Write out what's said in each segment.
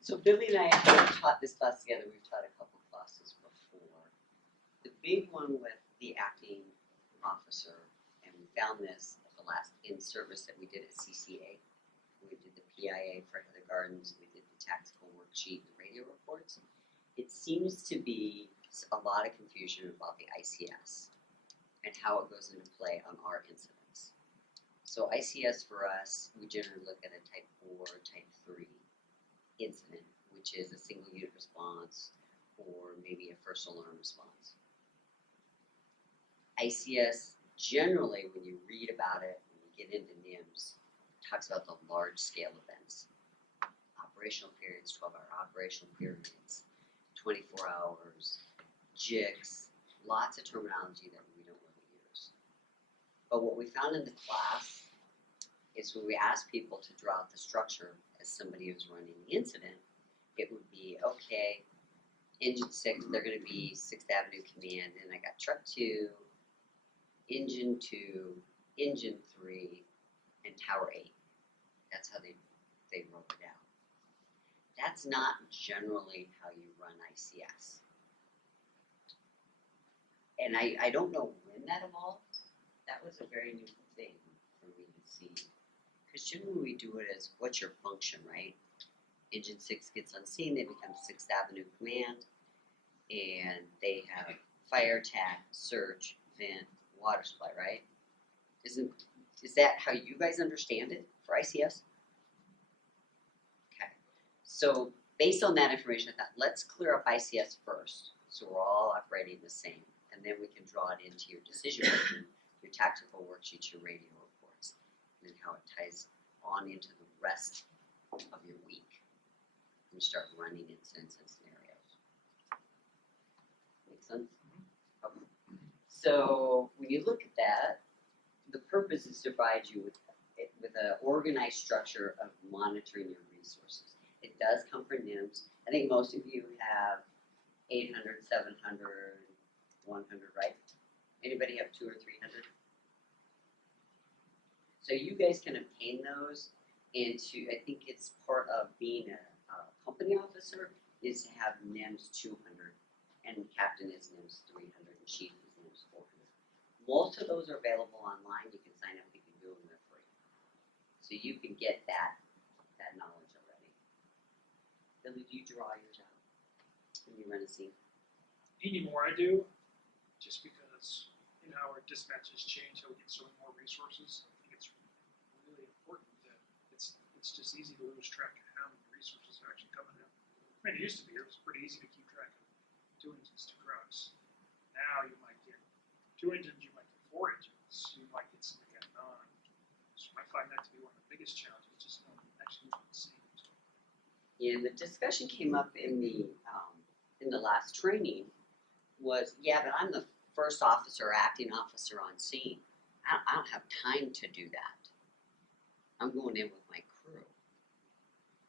So Billy and I have taught this class together. We've taught a couple classes before. The big one with the acting officer, and we found this at the last in-service that we did at CCA. We did the PIA for Heather Gardens, we did the tactical worksheet, the radio reports. It seems to be a lot of confusion about the ICS and how it goes into play on our incidents. So ICS for us, we generally look at a type 4, type 3 incident, which is a single unit response or maybe a first alarm response. ICS, generally, when you read about it, when you get into NIMS, talks about the large scale events. Operational periods, 12-hour operational periods, 24 hours, JICs, lots of terminology that we don't really use. But what we found in the class is when we asked people to draw out the structure as somebody who's running the incident, it would be, okay, engine 6, they're going to be 6th Avenue Command, and I got truck 2, engine 2, engine 3, and tower 8. That's how they wrote it out. That's not generally how you run ICS. And I don't know when that evolved. That was a very new thing for me to see. Because generally we do it as, what's your function, right? Engine 6 gets on scene, they become 6th Avenue Command, and they have fire attack, search, vent, water supply, right? Is that how you guys understand it for ICS? Okay. So based on that information, I thought, let's clear up ICS first, so we're all operating the same, and then we can draw it into your decision making, your tactical worksheets, your radio reports, and how it ties on into the rest of your week. And you start running incidents and scenarios. Make sense? Okay. So when you look at that, the purpose is to provide you with an organized structure of monitoring your resources. It does come from NIMS. I think most of you have 800, 700, 100, right? Anybody have 200 or 300? So you guys can obtain those into, I think it's part of being a company officer is to have NIMS 200, and captain is NIMS 300, and chief is NIMS 400. Most of those are available online. You can sign up, you can do them, they're free. So you can get that knowledge already. Billy, do you draw yours out when you run a scene? Anymore I do, just because our dispatches change, so we get so many more resources. I think it's really important that it's just easy to lose track of how many resources are actually coming in. I mean, it used to be, it was pretty easy to keep track of 2 engines, 2 trucks. Now you might get 2 engines, you might get 4 engines, you might get something at 9. So I find that to be one of the biggest challenges, just actually moving the scenes. Yeah, and the discussion came up in the last training was, yeah, but I'm the first officer, acting officer on scene. I don't have time to do that. I'm going in with my crew.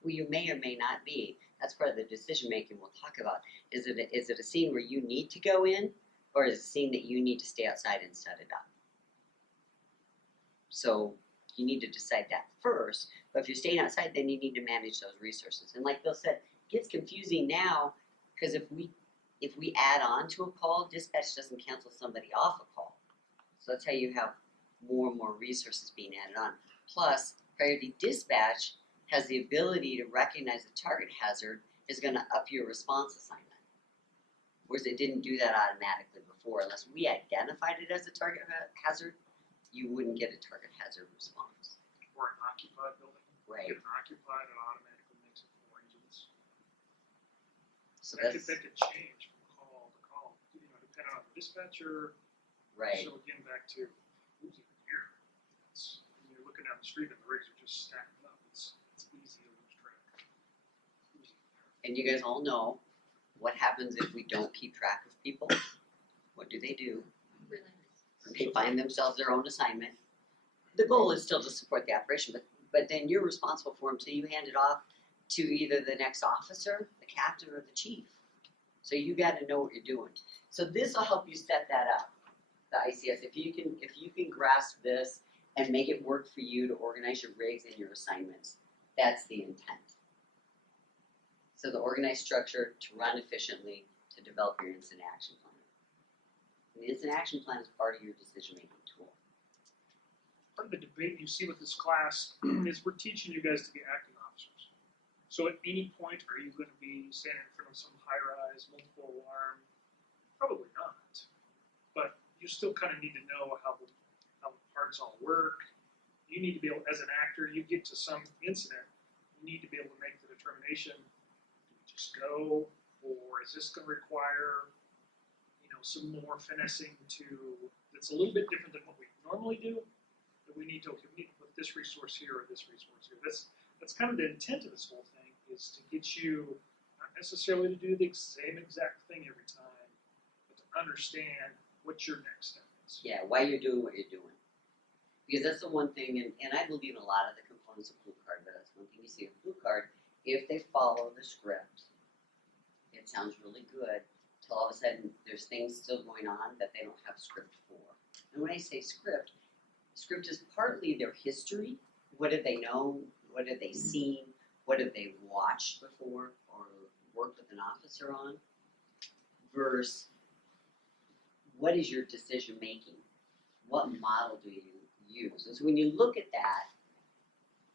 Well, you may or may not be. That's part of the decision making we'll talk about. Is it a scene where you need to go in, or is it a scene that you need to stay outside and set it up? So you need to decide that first. But if you're staying outside, then you need to manage those resources. And like Bill said, it gets confusing now because if we add on to a call, dispatch doesn't cancel somebody off a call. So that's how you have more and more resources being added on. Plus, priority dispatch has the ability to recognize a target hazard is going to up your response assignment. Whereas it didn't do that automatically before. Unless we identified it as a target hazard, you wouldn't get a target hazard response. Or an occupied building. Right. If it's occupied, it automatically makes it 4 engines. So that could change from call to call, depending on the dispatcher. Right. So again, back to who's even here. When you're looking down the street and the rigs are just stacked up, it's easy to lose track. And you guys all know what happens if we don't keep track of people. What do? They find themselves their own assignment. The goal is still to support the operation, but then you're responsible for them until you hand it off to either the next officer, the captain, or the chief. So you got to know what you're doing. So this will help you set that up, the ICS. If you can grasp this and make it work for you to organize your rigs and your assignments, that's the intent. So the organized structure to run efficiently, to develop your incident action plan. And the incident action plan is part of your decision-making tool. Part of the debate you see with this class is we're teaching you guys to be acting officers. So at any point, are you going to be standing in front of some high-rise, multiple alarm? Probably not. But you still kind of need to know how the parts all work. You need to be able, as an actor, you get to some incident, you need to be able to make the determination, do we just go, or is this going to require, some more finessing that's a little bit different than what we normally do? That we need to put this resource here or this resource here. That's kind of the intent of this whole thing, is to get you not necessarily to do the same exact thing every time, but to understand what your next step is. Yeah, why you're doing what you're doing. Because that's the one thing, and I believe in a lot of the components of Blue Card, but that's one thing you see with Blue Card, if they follow the script, it sounds really good, till all of a sudden there's things still going on that they don't have script for. And when I say script is partly their history. What have they known? What have they seen? What have they watched before or worked with an officer on? Versus what is your decision making? What model do you use? And so when you look at that,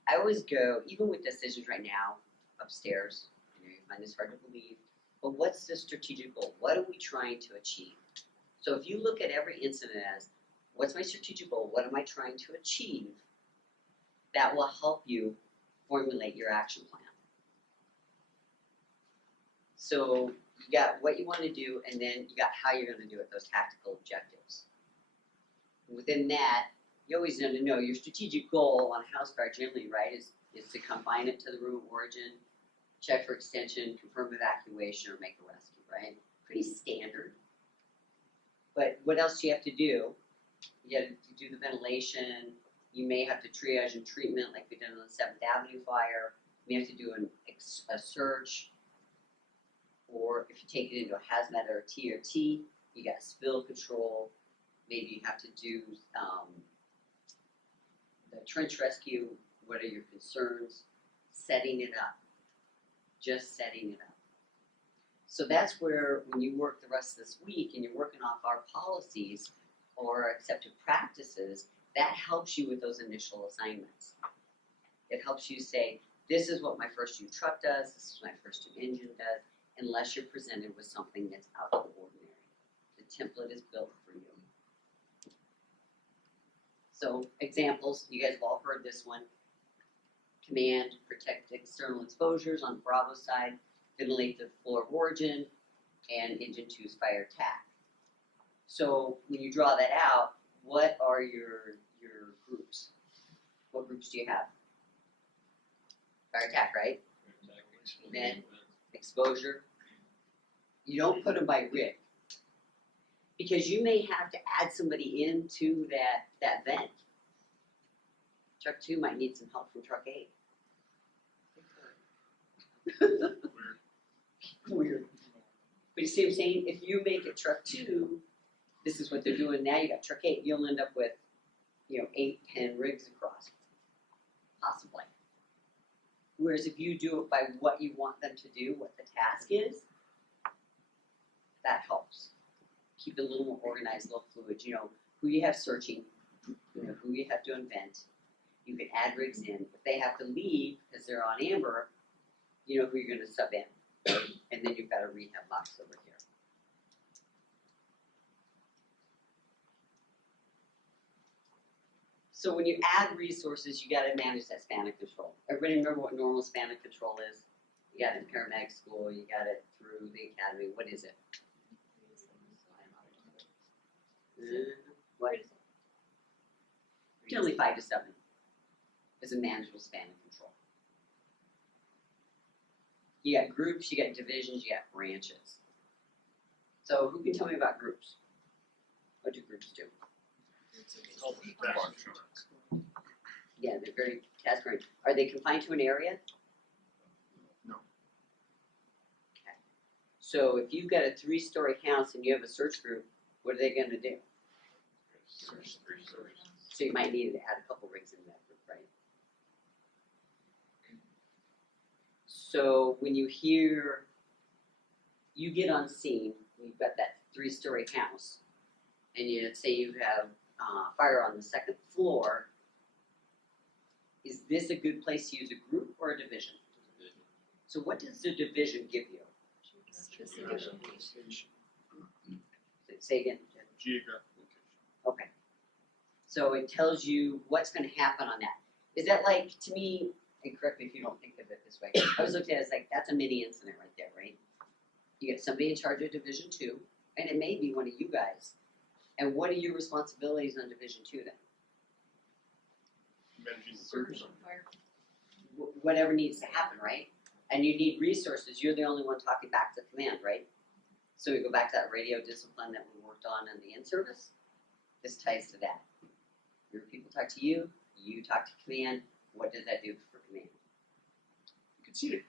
I always go, even with decisions right now, upstairs, you find this hard to believe, but what's the strategic goal? What are we trying to achieve? So if you look at every incident as, what's my strategic goal? What am I trying to achieve? That will help you formulate your action plan. So you got what you want to do, and then you got how you're going to do it, those tactical objectives. And within that, you always need to know your strategic goal on a house fire generally, right, is to confine it to the room of origin, check for extension, confirm evacuation, or make a rescue, right? Pretty standard. But what else do you have to do? You got to do the ventilation. You may have to triage and treatment like we did on the 7th Avenue fire. You may have to do a search. Or if you take it into a hazmat or a TRT, you got spill control. Maybe you have to do the trench rescue. What are your concerns? Setting it up. Just setting it up. So that's where, when you work the rest of this week and you're working off our policies or accepted practices, that helps you with those initial assignments. It helps you say, this is what my first U truck does, this is what my first U engine does, unless you're presented with something that's out of the ordinary. The template is built for you. So, examples, you guys have all heard this one. Command, protect external exposures on the Bravo side, ventilate the floor of origin, and engine 2's fire attack. So when you draw that out, what are your groups? What groups do you have? Fire attack, right? Vent, exposure. You don't put them by rig, because you may have to add somebody into that vent. Truck 2 might need some help from truck 8. Weird. But you see what I'm saying? If you make it truck 2, this is what they're doing now. You got truck 8, you'll end up with, 8, 10 rigs across. Possibly. Whereas if you do it by what you want them to do, what the task is, that helps. Keep it a little more organized, a little fluid. Who you have searching, who you have doing vent. You can add rigs in. If they have to leave because they're on amber, you know who you're going to sub in. Right? And then you've got a rehab box over here. So when you add resources, you got to manage that span of control. Everybody remember what normal span of control is? You got it in paramedic school, you got it through the academy. What is it? What? Generally 5 to 7 is a manageable span of control. You got groups, you got divisions, you got branches. So who can tell me about groups? What do groups do? Yeah, they're very task-oriented. Are they confined to an area? No. Okay. So if you've got a 3-story house and you have a search group, what are they going to do? Search 3 stories. So you might need to add a couple rigs in that group, right? So when you hear, you get on scene, you've got that 3-story house, and you say you have fire on the 2nd floor. Is this a good place to use a group or a division? So what does the division give you? Say again. Geographic location. Okay. So it tells you what's going to happen on that. Is that like, to me, and correct me if you don't think of it this way, I was looking at it as like, that's a mini incident right there, right? You get somebody in charge of Division 2, and it may be one of you guys. And what are your responsibilities on Division 2 then? Managing the service. Whatever needs to happen, right? And you need resources. You're the only one talking back to command, right? So we go back to that radio discipline that we worked on in the in-service. This ties to that. Your people talk to you, you talk to command. What does that do for command? You can see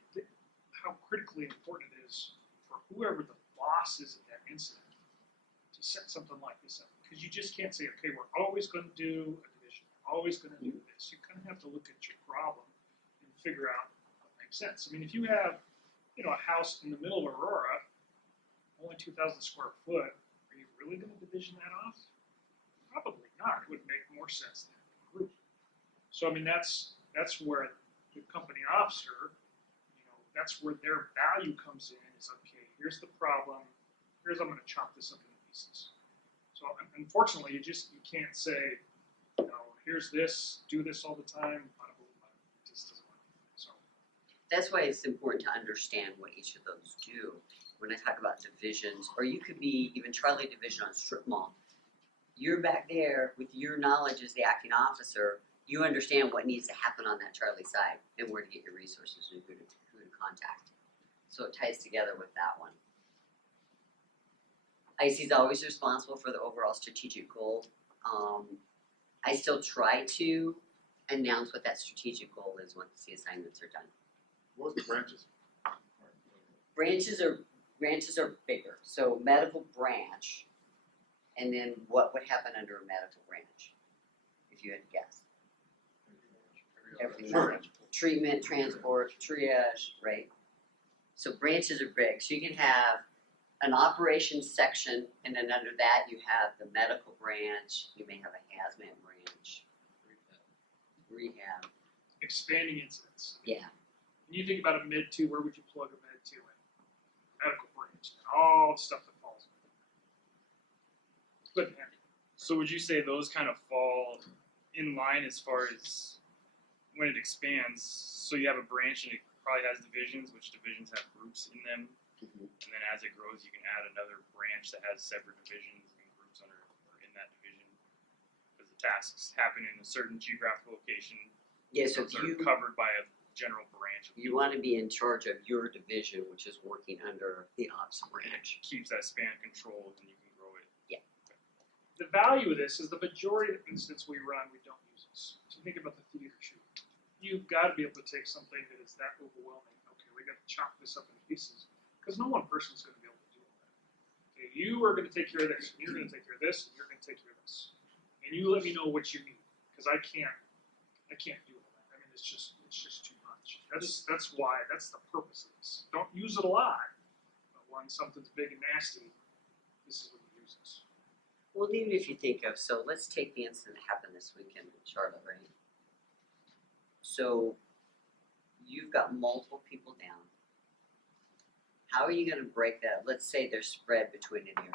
how critically important it is for whoever the boss is at that incident to set something like this up. Because you just can't say, okay, we're always going to do a division, always going to do this. You kind of have to look at your problem and figure out what makes sense. I mean, if you have, a house in the middle of Aurora, only 2,000 square foot, are you really going to division that off? Probably not. It would make more sense than a group. So I mean, that's where the company officer, that's where their value comes in. Is okay. Here's the problem. I'm going to chop this up into pieces. So unfortunately, you can't say, here's this, do this all the time. It just doesn't work. So That's why it's important to understand what each of those do. When I talk about divisions, or you could be even Charlie Division on strip mall, you're back there with your knowledge as the acting officer. You understand what needs to happen on that Charlie side and where to get your resources and who to contact. So it ties together with that one. IC is always responsible for the overall strategic goal. I still try to announce what that strategic goal is once the assignments are done. What was the branches? Branches are bigger. So medical branch, and then what would happen under a medical branch, if you had to guess? Everything. Sure. Treatment, transport, triage, right? So branches are big. So you can have an operations section, and then under that you have the medical branch. You may have a hazmat branch, rehab. expanding incidents. Yeah. When you think about a Med 2, where would you plug a Med 2 in? Medical branch, and all the stuff that falls in. Good man. So would you say those kind of fall in line as far as when it expands? So you have a branch and it probably has divisions, which divisions have groups in them. Mhm. And then as it grows, you can add another branch that has separate divisions and groups under or in that division. Because the tasks happen in a certain geographical location. Yeah, so Those if are covered by a general branch. you want to be in charge of your division, which is working under the ops branch. Keeps that span controlled and you can grow it. The value of this is the majority of the incidents we run, we don't use this. So think about the theater shoot. You've got to be able to take something that is that overwhelming. Okay, we got to chop this up into pieces because no one person is going to be able to do all that. Okay, you are going to take care of this, and you're going to take care of this, and you're going to take care of this, and you let me know what you need because I can't do all that. I mean, it's just too much. That's why that's the purpose of this. Don't use it a lot, but when something's big and nasty, this is when you use this. Well, even if you think of, so let's take the incident that happened this weekend in Charlotte, right? So you've got multiple people down. How are you going to break that? Let's say they're spread between an area.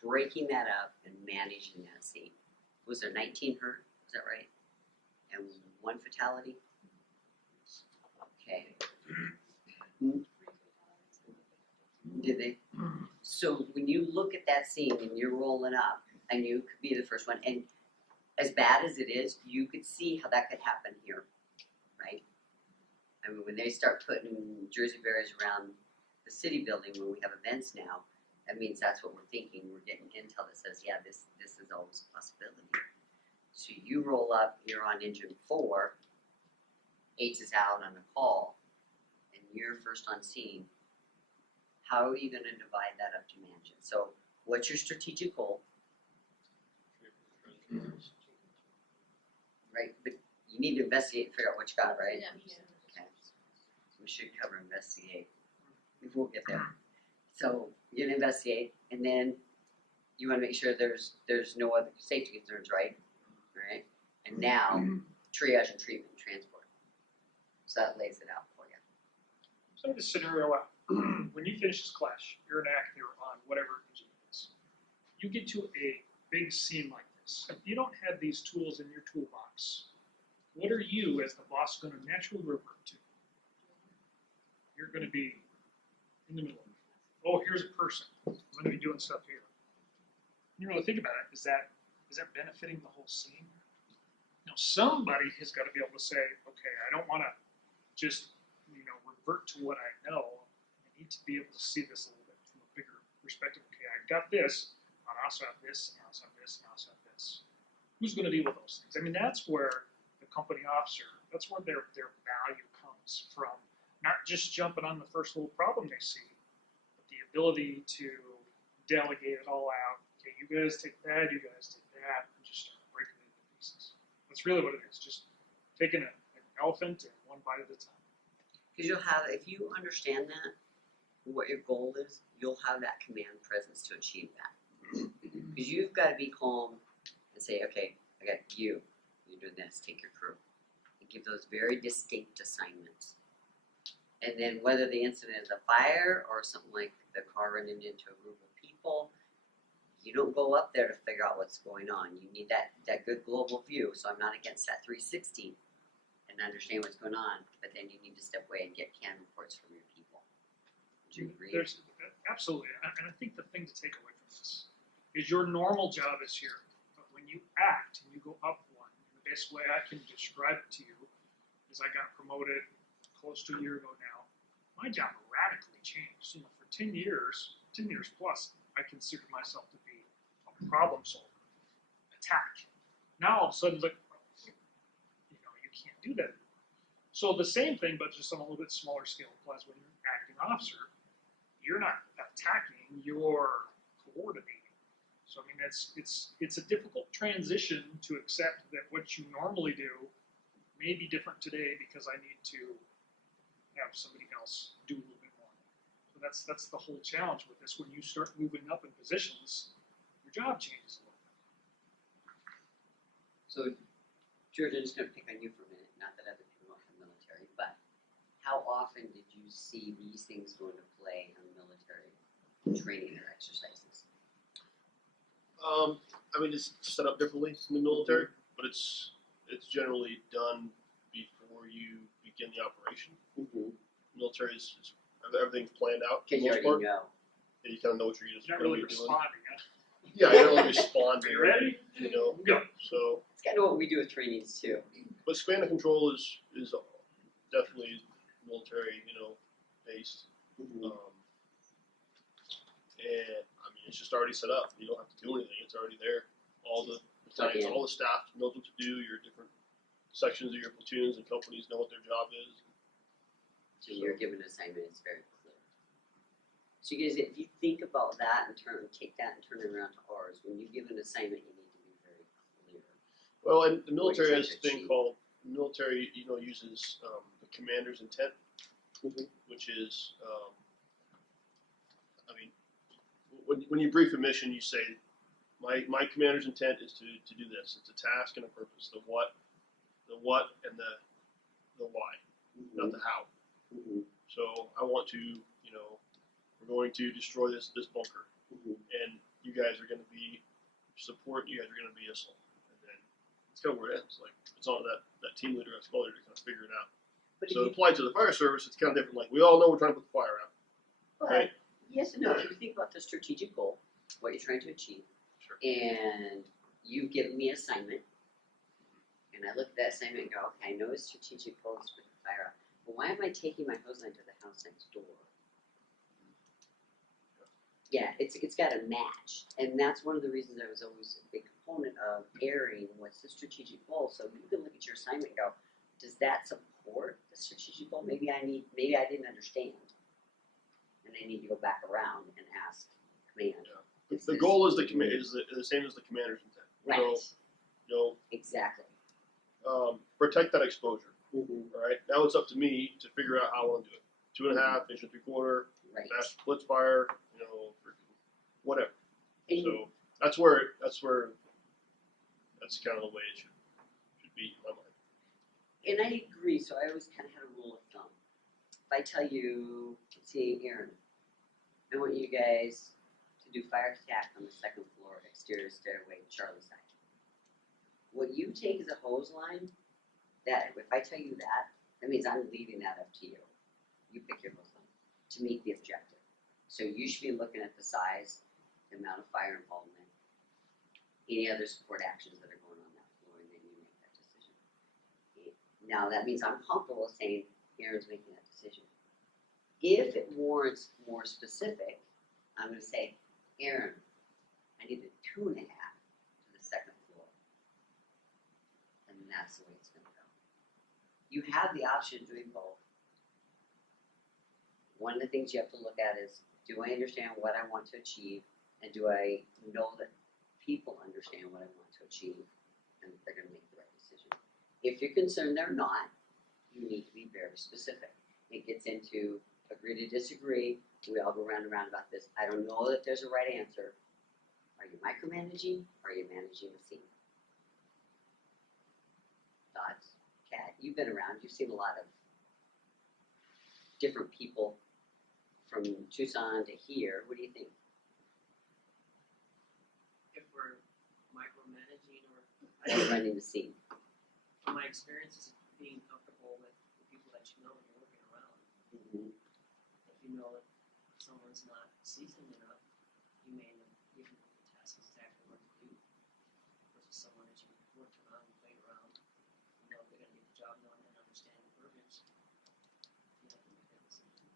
Breaking that up and managing that scene. Was there 19 hurt? Is that right? And 1 fatality? Okay. Did they? So when you look at that scene and you're rolling up, and you could be the first one, and as bad as it is, you could see how that could happen here, right? I mean, when they start putting Jersey barriers around the city building when we have events now, that means that's what we're thinking. We're getting intel that says, yeah, this is always a possibility. So you roll up, you're on engine 4, H is out on a call, and you're first on scene. How are you going to divide that up to manage it? So what's your strategic goal? Right, but you need to investigate and figure out what you got, right? Yeah. Okay. we should cover investigate. We'll get there. So you're gonna investigate, and then you wanna make sure there's no other safety concerns, right? Right? And now, triage and treatment and transport. So that lays it out for you. So the scenario out, when you finish this class, you're an actor on whatever engine it is. You get to a big scene like this. You don't have these tools in your toolbox. What are you, as the boss, going to naturally revert to? You're going to be in the middle of it. Oh, here's a person. I'm going to be doing stuff here. You really think about it. Is that benefiting the whole scene? Now, somebody has got to be able to say, okay, I don't want to just revert to what I know. I need to be able to see this a little bit from a bigger perspective. Okay, I've got this. I also have this, and I also have this, and I also have this. Who's going to deal with those things? I mean, that's where the company officer, that's where their value comes from. Not just jumping on the first little problem they see, but the ability to delegate it all out. Okay, you guys take that, you guys take that, and just start breaking it into pieces. That's really what it is, just taking an elephant and one bite at a time. Because you'll have, if you understand that, what your goal is, you'll have that command presence to achieve that. Because you've got to be calm and say, okay, I got you, you're doing this, take your crew. And give those very distinct assignments. And then whether the incident is a fire or something like the car running into a group of people, you don't go up there to figure out what's going on. You need that good global view. So I'm not against that 360 and understand what's going on, but then you need to step away and get CAN reports from your people. Would you agree? Absolutely, and I think the thing to take away from this is your normal job is here, but when you act and you go up one, and the best way I can describe it to you is I got promoted close to a year ago now. My job radically changed. For 10 years plus, I considered myself to be a problem solver, attack. Now all of a sudden, like, you can't do that anymore. So the same thing, but just on a little bit smaller scale applies when you're an acting officer. You're not attacking, you're coordinating. So I mean, it's a difficult transition to accept that what you normally do may be different today because I need to have somebody else do a little bit more. So that's the whole challenge with this. When you start moving up in positions, your job changes a little bit. So, George, I'm just going to pick on you for a minute. Not that other people don't have military, but how often did you see these things go into play on military training or exercises? I mean, it's set up differently in the military, but it's generally done before you begin the operation. Military is everything's planned out for Because the you most already part. know. Yeah, you kind of know what you're You're not going really to be doing. responding. Huh? Yeah, you don't really respond Are to you it, ready? Go. So, It's kind of what we do with trainings too. but span of control is definitely military, based. And I mean, it's just already set up. You don't have to do anything. It's already there. All the battalions, all the staff knows what to do. Your different sections of your platoons and companies know what their job is. So you're given an assignment, it's very clear. So you guys, if you think about that and take that and turn it around to ours, when you give an assignment, you need to be very clear. Well, and the What you're military trying has to a thing achieve. called military. Uses the commander's intent, which is, I mean, when you brief a mission, you say, my commander's intent is to do this. It's a task and a purpose. The what and the why, not the how. So I want to, we're going to destroy this bunker, and you guys are going to be support. You guys are going to be assault, and then it's kind of where it ends. Like it's on that team leader, that squad leader to kind of figure it out. But So applied to the fire service, it's kind of different. Like we all know we're trying to put the fire out. Right. Yes and no. If you think about the strategic goal, what you're trying to achieve, Sure. and you've given me an assignment, and I look at that assignment and go, okay, I know his strategic goal is to put the fire out, but why am I taking my hose line to the house next door? Yeah, it's got to match, and that's one of the reasons I was always a big component of airing what's the strategic goal. So you can look at your assignment and go, does that support the strategic goal? Maybe I didn't understand, and I need to go back around and ask command. Yeah. The goal is the same as the commander's intent. Right. So, Exactly. protect that exposure. All right, now it's up to me to figure out how I want to do it. 2.5, inch and 3/4, Right. fast blitz fire, freaking whatever. And So that's where that's kind of the way it should be in my mind. And I agree, so I always kind of had a rule of thumb. If I tell you, let's see, Aaron, I want you guys to do fire attack on the second floor, exterior stairway, Charlie side. What you take as a hose line, that if I tell you that, that means I'm leaving that up to you. You pick your hose line to meet the objective. So you should be looking at the size, the amount of fire involvement, any other support actions that are going on that floor, and then you make that decision. Now that means I'm comfortable saying Aaron's making that decision. If it warrants more specific, I'm going to say, Aaron, I need a 2.5 to the second floor, and that's the way it's going to go. You have the option of doing both. One of the things you have to look at is, do I understand what I want to achieve, and do I know that people understand what I want to achieve, and they're going to make the right decision. If you're concerned they're not, you need to be very specific. It gets into agree to disagree. We all go round and round about this. I don't know that there's a right answer. Are you micromanaging? Or are you managing the scene? Thoughts? Kat, you've been around. You've seen a lot of different people from Tucson to here. What do you think? If we're micromanaging or Or running the scene? from my experiences, being comfortable with the people that you know and you're working around. Mm-hmm. If you know that someone's not seasoned enough, you may end up giving them the task exactly what to do. Versus someone that you worked around and played around, you know they're gonna get the job done and understand the verbiage. You have to make that decision.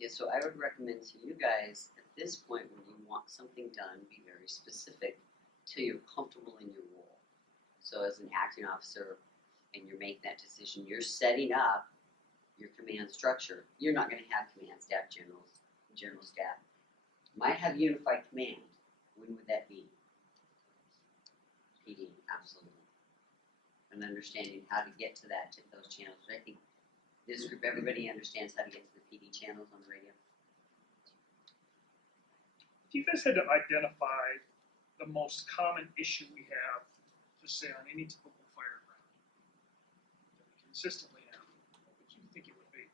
Yeah, so I would recommend to you guys at this point when you want something done, be very specific till you're comfortable in your role. So as an acting officer and you're making that decision, you're setting up your command structure. You're not going to have command staff generals, general staff. Might have unified command. When would that be? PD, absolutely. And understanding how to get to those channels. I think this group, everybody understands how to get to the PD channels on the radio. If you guys had to identify the most common issue we have, just say on any typical fire ground that we consistently have, what would you think it would be?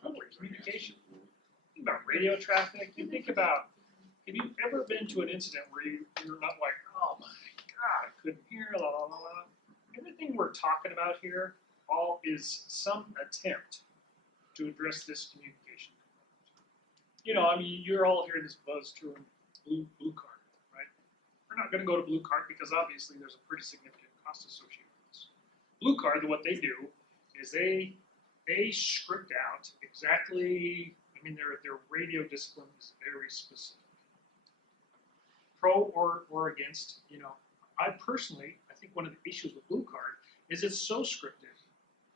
Totally, communication. Think about radio traffic. You think about, have you ever been to an incident where you're not like, oh my God, I couldn't hear, la la la la. Everything we're talking about here all is some attempt to address this communication. You know, I mean, you're all hearing this buzz term, blue card, right? We're not going to go to blue card because obviously there's a pretty significant cost associated with this. Blue card, what they do is they script out exactly. I mean, their radio discipline is very specific. Pro or against, you know. I think one of the issues with blue card is it's so scripted.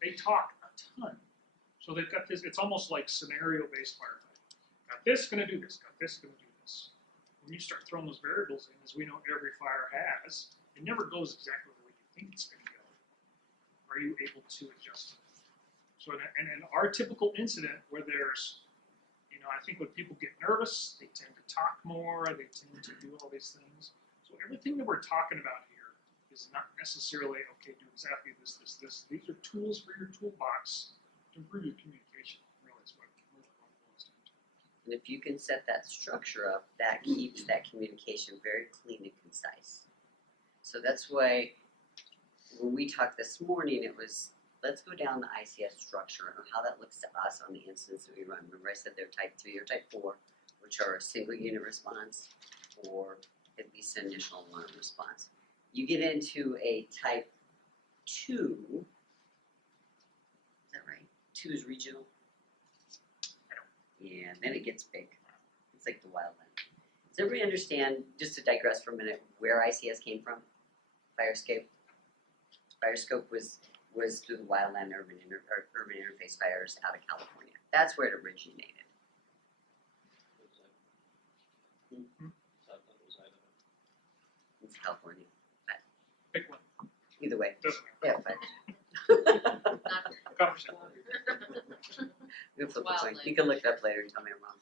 They talk a ton. So they've got this, it's almost like scenario-based firefighting. Got this, gonna do this, got this, gonna do this. When you start throwing those variables in, as we know every fire has, it never goes exactly the way you think it's gonna go. Are you able to adjust it? So, and in our typical incident where there's, you know, I think when people get nervous, they tend to talk more, they tend to do all these things. So everything that we're talking about here is not necessarily, okay, do exactly this, this, this. These are tools for your toolbox to improve your communication. Really, is what it boils down to. And if you can set that structure up, that keeps that communication very clean and concise. So that's why when we talked this morning, it was, let's go down the ICS structure and how that looks to us on the incidents that we run. Remember I said they're type 3 or type 4, which are a single unit response or at least initial alarm response. You get into a type 2, is that right? 2 is regional? Yeah, then it gets big. It's like the wildland. Does everybody understand, just to digress for a minute, where ICS came from? Firescape. Firescope was through the wildland urban interface fires out of California. That's where it originated. It's California. Pick one. Either way, Doesn't yeah, fine. matter. Conversation. We'll flip a Wild coin. You can look it up later and tell me I'm wrong.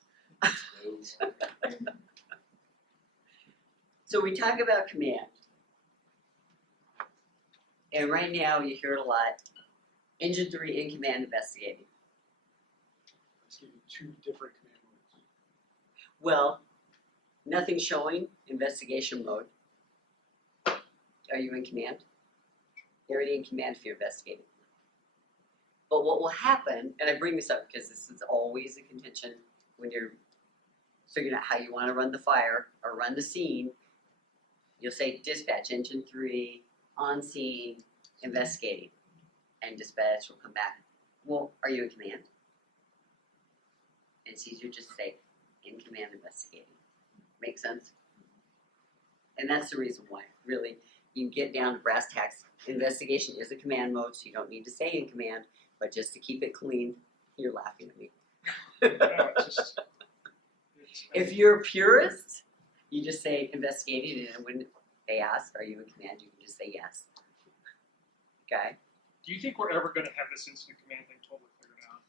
So we talk about command. And right now you hear it a lot. Engine 3 in command investigating. Let's give you two different command modes. Well, nothing showing, investigation mode. Are you in command? You're already in command if you're investigating. But what will happen, and I bring this up because this is always a contention when you're figuring out how you want to run the fire or run the scene, you'll say dispatch, engine 3, on scene, investigating. And dispatch will come back. Well, are you in command? And it's easier just to say, in command investigating. Make sense? And that's the reason why, really, you can get down to brass tacks. Investigation is a command mode, so you don't need to say in command, but just to keep it clean, you're laughing at me. No, it's just, If you're a purist, you just say investigating, and when they ask, are you in command, you can just say yes. Okay? do you think we're ever going to have this incident command thing totally figured out?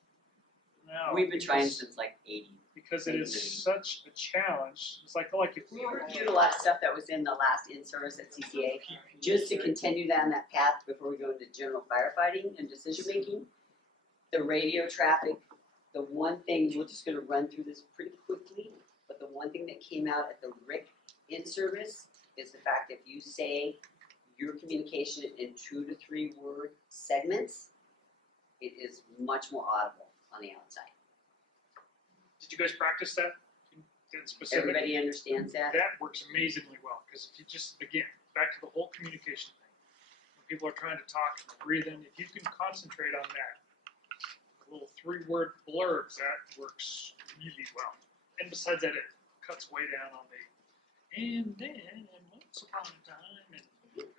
No. We've been trying because- since like 80. because it is such a challenge. It's like if We reviewed a lot of stuff that was in the last in-service at CCA, just to continue down that path before we go into general firefighting and decision making. The radio traffic, the one thing, we're just gonna run through this pretty quickly, but the one thing that came out at the RIC in-service is the fact that if you say your communication in 2 to 3 word segments, it is much more audible on the outside. Did you guys practice that? That specific? Everybody understands that? That works amazingly well because if you just, again, back to the whole communication thing. When people are trying to talk and breathe in, if you can concentrate on that, little 3-word blurbs, that works really well. And besides that, it cuts way down on the, and then, and once upon a time, and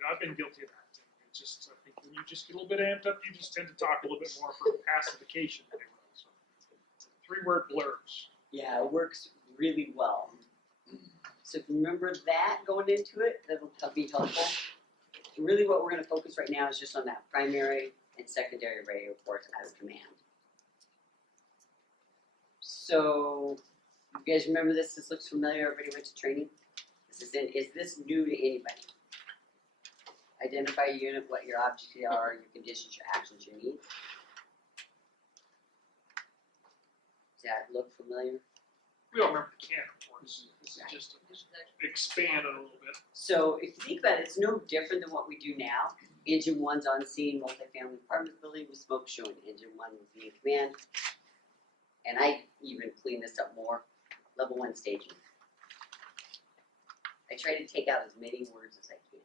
I've been guilty of that. It's just, I think when you just get a little bit amped up, you just tend to talk a little bit more for pacification. So, 3-word blurbs. Yeah, it works really well. So if you remember that going into it, that'll be helpful. Really what we're gonna focus right now is just on that primary and secondary radio reports as command. So, you guys remember this? This looks familiar. Everybody went to training? Is this new to anybody? Identify your unit, what your objects are, your conditions, your actions, your needs. Does that look familiar? We all remember the can, of course. This is just to expand it a little bit. So if you think about it, it's no different than what we do now. Engine 1's on scene, multifamily apartment building with smoke showing. Engine 1 will be in command. And I even clean this up more. Level 1 staging. I try to take out as many words as I can.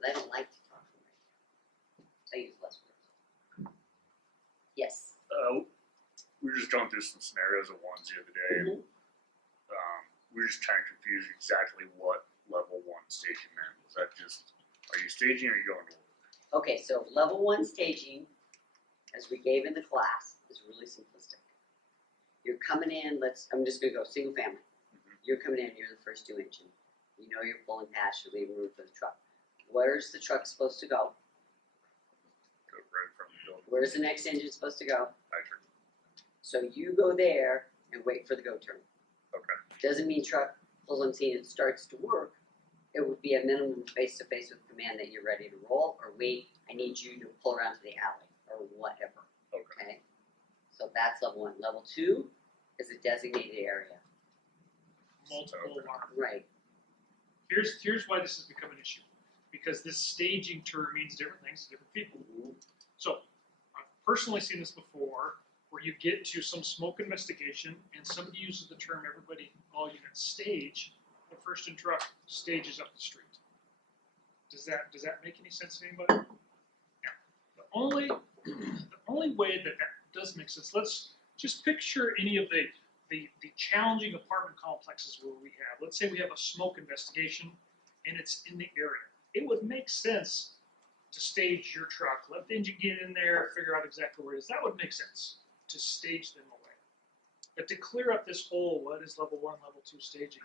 But I don't like to talk from right. So I use less words. Yes. We were just going through some scenarios of ones the other day, and we were just trying to confuse exactly what level 1 staging meant. Was that just, are you staging or are you going to work? Okay, so level 1 staging, as we gave in the class, is really simplistic. You're coming in, I'm just gonna go single family. You're coming in, you're the first 2 engine. You know you're pulling past, you're leaving room for the truck. Where's the truck supposed to go? Go right from the building. Where's the next engine supposed to go? Hydrant. So you go there and wait for the go turn. Okay. Doesn't mean truck pulls on scene and starts to work. It would be a minimum face-to-face with command that you're ready to roll, or wait, I need you to pull around to the alley, or whatever. Okay. So that's level 1. Level 2 is a designated area. Multiple alarm. Right. Here's why this has become an issue. Because this staging term means different things to different people. So, I've personally seen this before, where you get to some smoke investigation and somebody uses the term all units stage, the first and truck stages up the street. Does that make any sense to anybody? Yeah. The only way that does make sense, let's just picture any of the challenging apartment complexes where we have, let's say we have a smoke investigation and it's in the area. It would make sense to stage your truck, let the engine get in there, figure out exactly where it is. That would make sense to stage them away. But to clear up this whole, what is level 1, level 2 staging,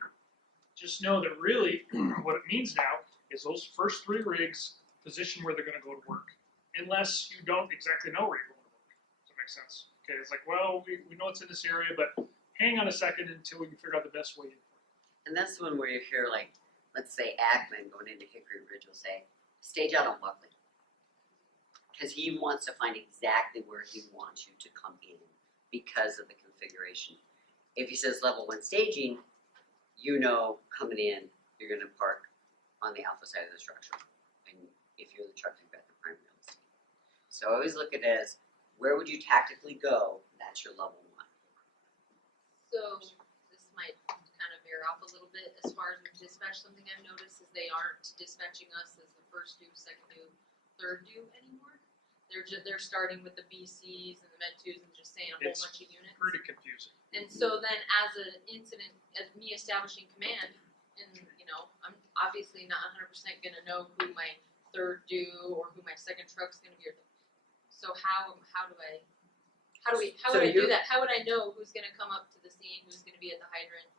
just know that really what it means now is those first 3 rigs, position where they're gonna go to work, unless you don't exactly know where you're going to work. Does that make sense? Okay, it's like, well, we know it's in this area, but hang on a second until we can figure out the best way in. And that's the one where you hear like, let's say Ackman going into Hickory Ridge will say, stage out on Buckley. Because he wants to find exactly where he wants you to come in because of the configuration. If he says level 1 staging, you know coming in, you're gonna park on the alpha side of the structure. And if you're the truck, you've got the prime real estate. So I always look at it as, where would you tactically go? That's your level 1. So this might kind of veer off a little bit as far as with dispatch. Something I've noticed is they aren't dispatching us as the first due, second due, third due anymore. They're starting with the BCs and the Med 2s and just saying a whole It's bunch of units. Pretty confusing. And so then as an incident, as me establishing command, and I'm obviously not 100% gonna know who my third due or who my second truck's gonna be. So how would So I do you're- that? How would I know who's gonna come up to the scene, who's gonna be at the hydrant?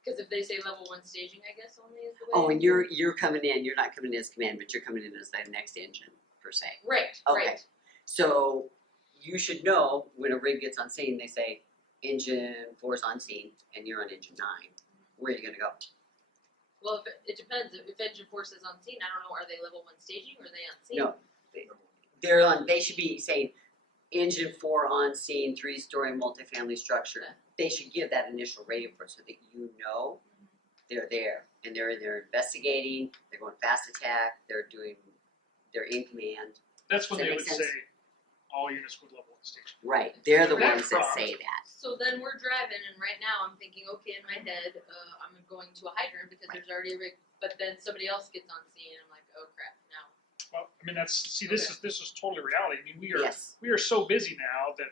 Because if they say level 1 staging, I guess only is the way. Oh, and you're coming in, you're not coming in as command, but you're coming in as the next engine, per se. Right, Okay. right. So you should know when a rig gets on scene, they say engine 4 is on scene and you're on engine 9. Where are you gonna go? Well, if it depends. If engine force is on scene, I don't know. Are they level 1 staging or are they on scene? No. They should be saying engine 4 on scene, 3-story multifamily structure. They should give that initial rating for so that you know they're there and they're in there investigating. They're going fast attack. They're in command. That's when Does that they make would sense? say all units would level 1 station. Right. They're the That ones that prompt- say that. So then we're driving, and right now I'm thinking, okay, in my head, I'm going to a hydrant because there's already a rig. But then somebody else gets on scene, and I'm like, oh crap, now. Well, I mean this is totally reality. I mean we are Yes. so busy now that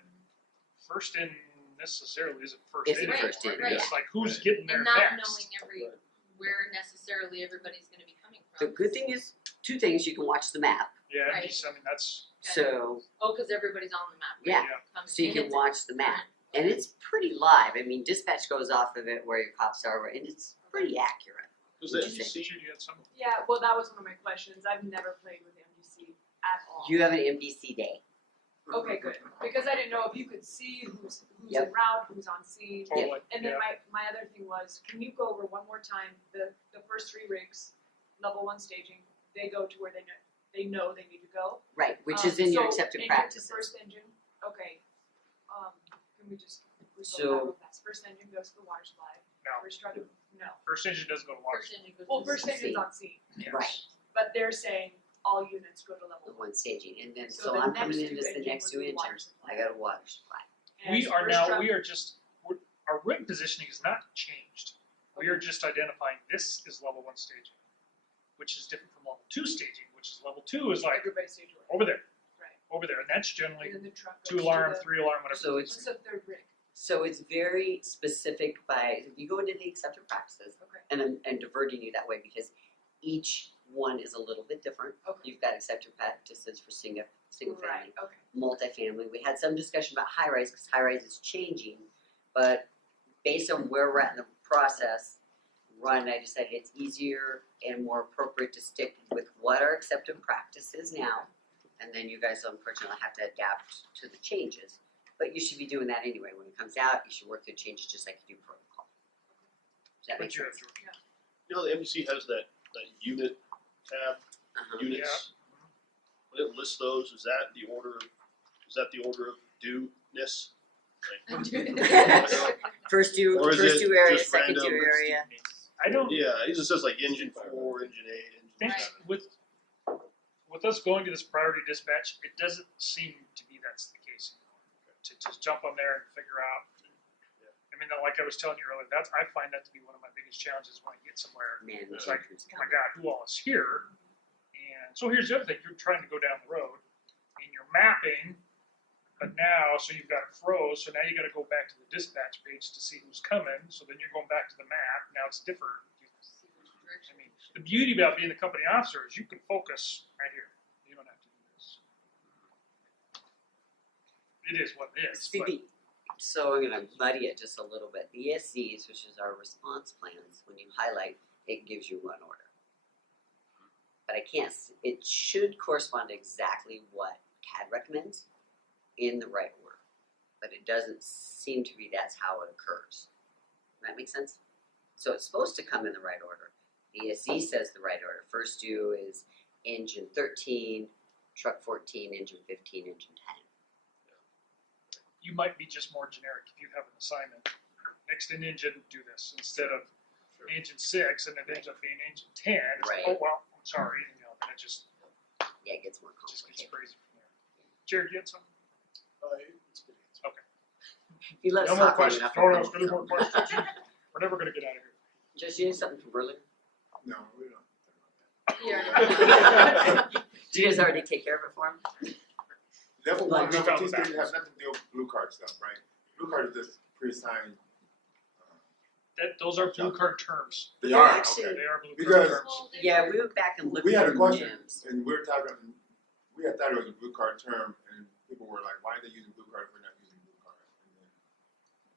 first in necessarily isn't first Isn't in first anymore. in, It's like who's getting there And not next. knowing where necessarily everybody's going to be coming The from. good thing is 2 things. You can watch the map. Yeah, Right. I mean that's So Oh, because everybody's on the map. Right? Yeah. Coming. So you And can it's watch the map. And it's pretty live. I mean, dispatch goes off of it where your cops are, and it's pretty accurate. Does Would the you say? MDC, you had some. Yeah, well, that was one of my questions. I've never played with MDC at all. You have an MDC day. Okay, good. Because I didn't know if you could see who's Yep. en route, who's on scene. Totally. And then Yeah. my other thing was, can you go over one more time the first 3 rigs, level 1 staging, they go to where they know they need to go. Right, which is in your So, accepted engine to practices. first engine, okay. Can we just go So- over that real fast? First engine goes to the water supply. No. First truck, no. First engine doesn't go to water. First engine goes Well, to first the engine's scene. on scene, Yes. Right. but they're saying all units go to The level 1. 1 staging. And then, So so the I'm next coming in two as the engine next would 2 be engine. water supply. I got a water supply. And We are first now truck- our rig positioning is not changed. We are just identifying this is level 1 staging, which is different from level 2 staging, which is level 2 is like Everybody stage order. over there, Right. over there, and that's generally And then the truck 2 goes alarm, to the, 3 alarm, whatever. So what's the third rig? So it's very specific by, if you go into the accepted practices, Okay. and I'm diverting you that way because each one is a little bit different. Okay. You've got accepted practices for single family, Right, okay. multifamily. We had some discussion about high rise because high rise is changing, but based on where we're at in the process, Ron and I decided it's easier and more appropriate to stick with what our accepted practice is now, and then you guys unfortunately have to adapt to the changes. But you should be doing that anyway. When it comes out, you should work through changes just like you do protocol. Does that make But you have sense? to- you know, the MDC has that unit tab, Uh-huh. units. When it lists those, is that the order of due-ness? First due Or is it area, just second random? due area. I don't Yeah, it just says like engine 4, engine 8, engine think 7. with us going to this priority dispatch, it doesn't seem to be that's the case anymore. To just jump on there and figure out. I mean, like I was telling you earlier, I find that to be one of my biggest challenges when I get somewhere. Man, It's like, who's oh my coming. God, who all is here? And so here's the other thing: you're trying to go down the road, and you're mapping, but now, so you've got it froze. So now you got to go back to the dispatch page to see who's coming. So then you're going back to the map. Now it's different. I mean, the beauty about being a company officer is you can focus right here. You don't have to do this. It is what it is. See, But so I'm gonna muddy it just a little bit. The ESCs, which is our response plans, when you highlight, it gives you run order. but I can't, it should correspond to exactly what CAD recommends in the right order. But it doesn't seem to be that's how it occurs. Does that make sense? So it's supposed to come in the right order. The ESC says the right order. First due is engine 13, truck 14, engine 15, engine 10. You might be just more generic if you have an assignment. Next in engine, do this instead of engine 6, and it ends up being engine 10. It's like, Right. oh well, I'm sorry. You know, then it just Yeah, it gets more gets complicated. crazy from there. Jared, you had something? It's a good answer. If you let us No more talk long questions. enough, No, we'll no, come any up more with something. questions? We're never gonna get out of here. Just you need something from earlier? No, we don't. Yeah. Do you guys already take care of it for him? Level Like, one, we level found two the station has nothing to do with blue card stuff, right? Blue card is just pre-assigned. Those are blue card terms. They Well, are, actually- okay. They are blue Because- card terms. Yeah, we went back and looked We at had a question, NIMS. and we were talking, we had thought it was a blue card term, and people were like, why are they using blue card if we're not using blue card? And then-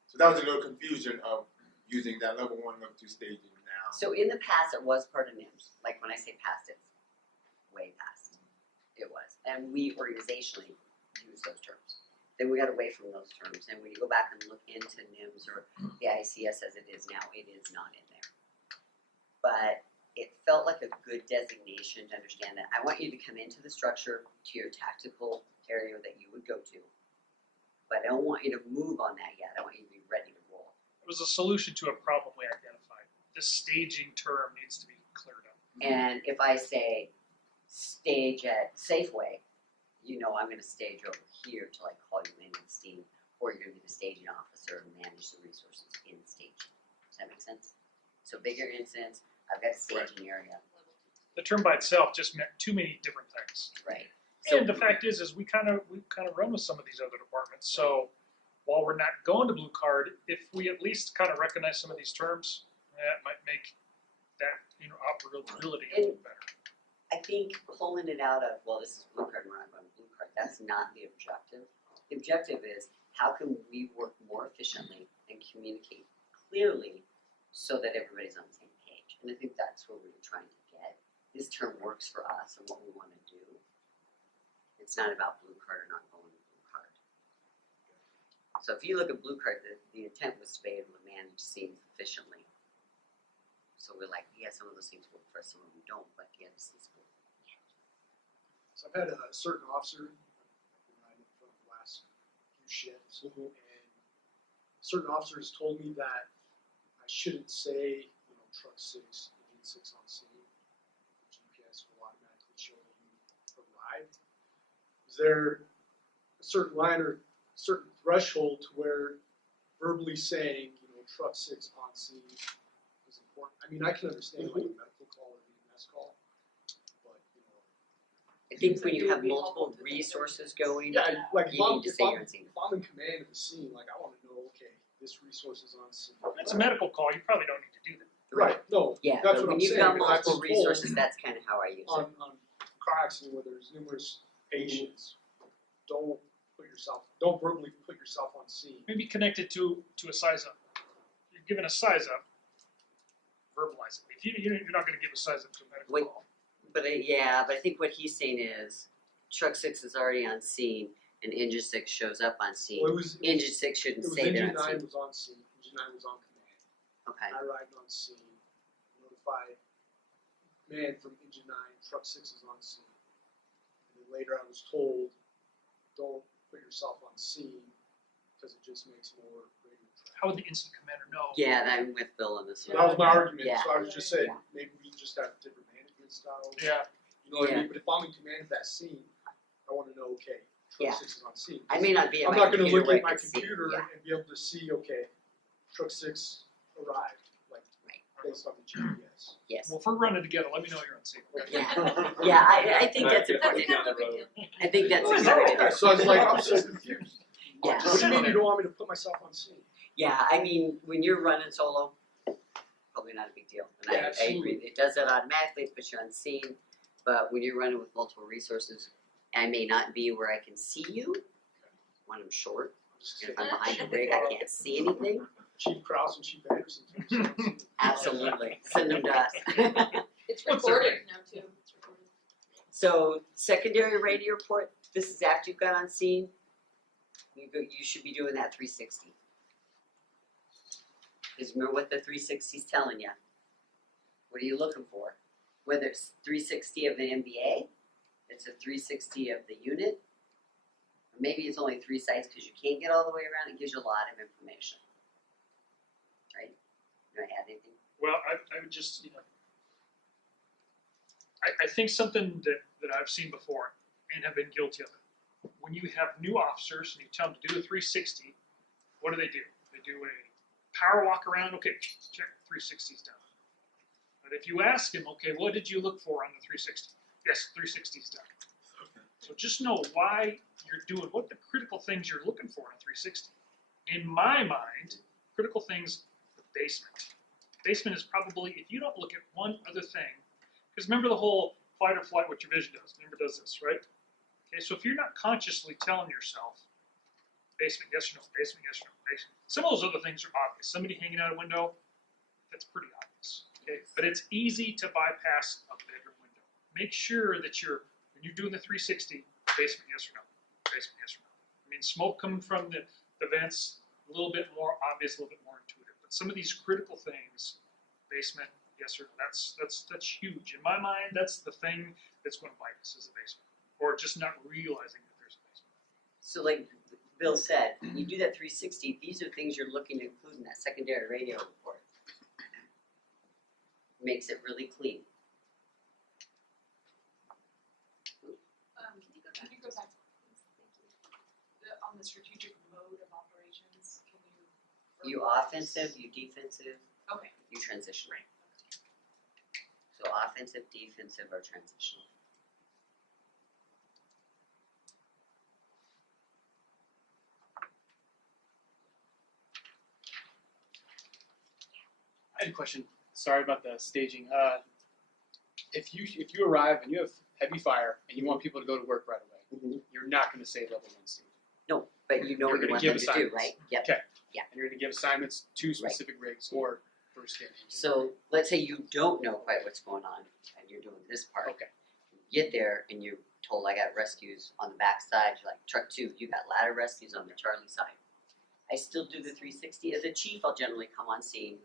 So that was a little confusion of using that level one, level two staging now. So in the past, it was part of NIMS. Like when I say past, it's way past. It was. And we organizationally use those terms. Then we got away from those terms. And when you go back and look into NIMS or the ICS as it is now, it is not in there. But it felt like a good designation to understand that I want you to come into the structure to your tactical area that you would go to. But I don't want you to move on that yet. I want you to be ready to roll. It was a solution to a problem we identified. This staging term needs to be cleared up. And if I say stage at Safeway, you know I'm gonna stage over here till I call you in and steam, or you're gonna be the staging officer and manage the resources in staging. Does that make sense? So bigger incidents, I've got a staging area, The term by itself just meant too many different things. right? And the fact is we kind of run with some of these other departments. So while we're not going to blue card, if we at least kind of recognize some of these terms, that might make that operability a little better. I think pulling it out of, well, this is blue card, we're not going to blue card, that's not the objective. The objective is, how can we work more efficiently and communicate clearly so that everybody's on the same page? And I think that's where we were trying to get. This term works for us and what we want to do. It's not about blue card or not going to blue card. So if you look at blue card, the intent was to be able to manage scenes efficiently. So we're like, yeah, some of those things work for us, some of them don't, but yeah, this is cool. So I've had a certain officer, I've been riding in front of the last few shifts, and certain officers told me that I shouldn't say, truck 6, engine 6 on scene. The GPS will automatically show that you arrived. Is there a certain line or certain threshold to where verbally saying, truck 6 on scene is important? I mean, I can understand like a medical call or an EMS call, but I think when you have multiple resources going, yeah, like if you I'm, need to if say I'm, you're on scene. if I'm in command of the scene, like I want to know, okay, this resource is on scene. If it's a medical call, you probably don't need to do that. Right, no, Yeah, that's but what when I'm you've saying, got and I've multiple been told resources, that's kind of how I use it. on car accident where there's numerous patients, don't verbally put yourself on scene. Maybe connect it to a size up. You're given a size up, verbalize it. If you're not going to give a size up to a medical Wait. call. But I think what he's saying is, truck 6 is already on scene, and engine 6 shows up on scene. Well, it was Engine 6 shouldn't say they're engine on 9 scene. was on scene, engine 9 was on command. Okay, I arrived on scene, notified command from engine 9, truck 6 is on scene. And then later I was told, don't put yourself on scene because it just makes more radio traffic. How would the incident commander know? yeah, I'm with Bill on this So one. that was my argument, Yeah. so I was just saying, Yeah. maybe we just have different management styles. Yeah. You know what Yeah. I mean? But if I'm in command of that scene, I wanna know, okay, Yeah. truck 6 is on scene. I may not be at I'm my not gonna computer look where at I my can see, computer yeah. and be able to see, okay, truck 6 arrived, like, Right. based on the GPS. Yes. Well, if we're running together, let me know you're on scene. Yeah, yeah, I think that's That's important. kind of a big deal. I think that's Okay, important. so I was like, I'm so confused. Yeah. What do you mean you don't want me to put myself on scene? Yeah, I mean, when you're running solo, probably not a big deal. And Yeah, I agree, it does that automatically, it puts you on scene. But when you're running with multiple resources, I may not be where I can see you when I'm short. I'm just And if saying, I'm behind a rig, I can't see anything. Chief Kraus and Chief Anderson. put yourself on scene. Absolutely, send them to us. It's What's their recorded now too. It's recorded. So secondary radio report, this is after you've got on scene. You should be doing that 360. Because remember what the 360 is telling you. What are you looking for? Whether it's 360 of the MBA, it's a 360 of the unit, or maybe it's only 3 sites because you can't get all the way around. It gives you a lot of information. Right? You want to add anything? Well, I would just, I think something that I've seen before and have been guilty of it. When you have new officers and you tell them to do a 360, what do? They do a power walk around, okay, check, 360's done. But if you ask him, okay, what did you look for on the 360? Yes, 360's done. So just know why you're doing, what the critical things you're looking for on 360. In my mind, critical things, the basement. Basement is probably, if you don't look at one other thing, because remember the whole fight or flight, what your vision does. Remember it does this, right? Okay, so if you're not consciously telling yourself, basement, yes or no, basement, yes or no, basement. Some of those other things are obvious. Somebody hanging out a window, that's pretty obvious. Okay, but it's easy to bypass a bedroom window. Make sure that when you're doing the 360, basement, yes or no, basement, yes or no. I mean, smoke coming from the vents, a little bit more obvious, a little bit more intuitive. But some of these critical things, basement, yes or no, that's huge. In my mind, that's the thing that's going to bite us is the basement, or just not realizing that there's a basement. So like Bill said, when you do that 360, these are things you're looking to include in that secondary radio report. Makes it really clean. Can you go back, please? Thank you. On the strategic mode of operations, can you? You offensive, you defensive, Okay. you transition. Right. So offensive, defensive, or transitional. I had a question. Sorry about the staging. If you arrive and you have heavy fire and you want people to go to work right away, you're not going to say level 1 staging. No, but you know You're what you gonna want give them to do, assignments. right? Yep. Okay. Yeah. And you're going to give assignments to specific rigs or first staging. So let's say you don't know quite what's going on and you're doing this part. Okay. You get there and you're told I got rescues on the back side. You're like, truck 2, you got ladder rescues on the Charlie side. I still do the 360. As a chief, I'll generally come on scene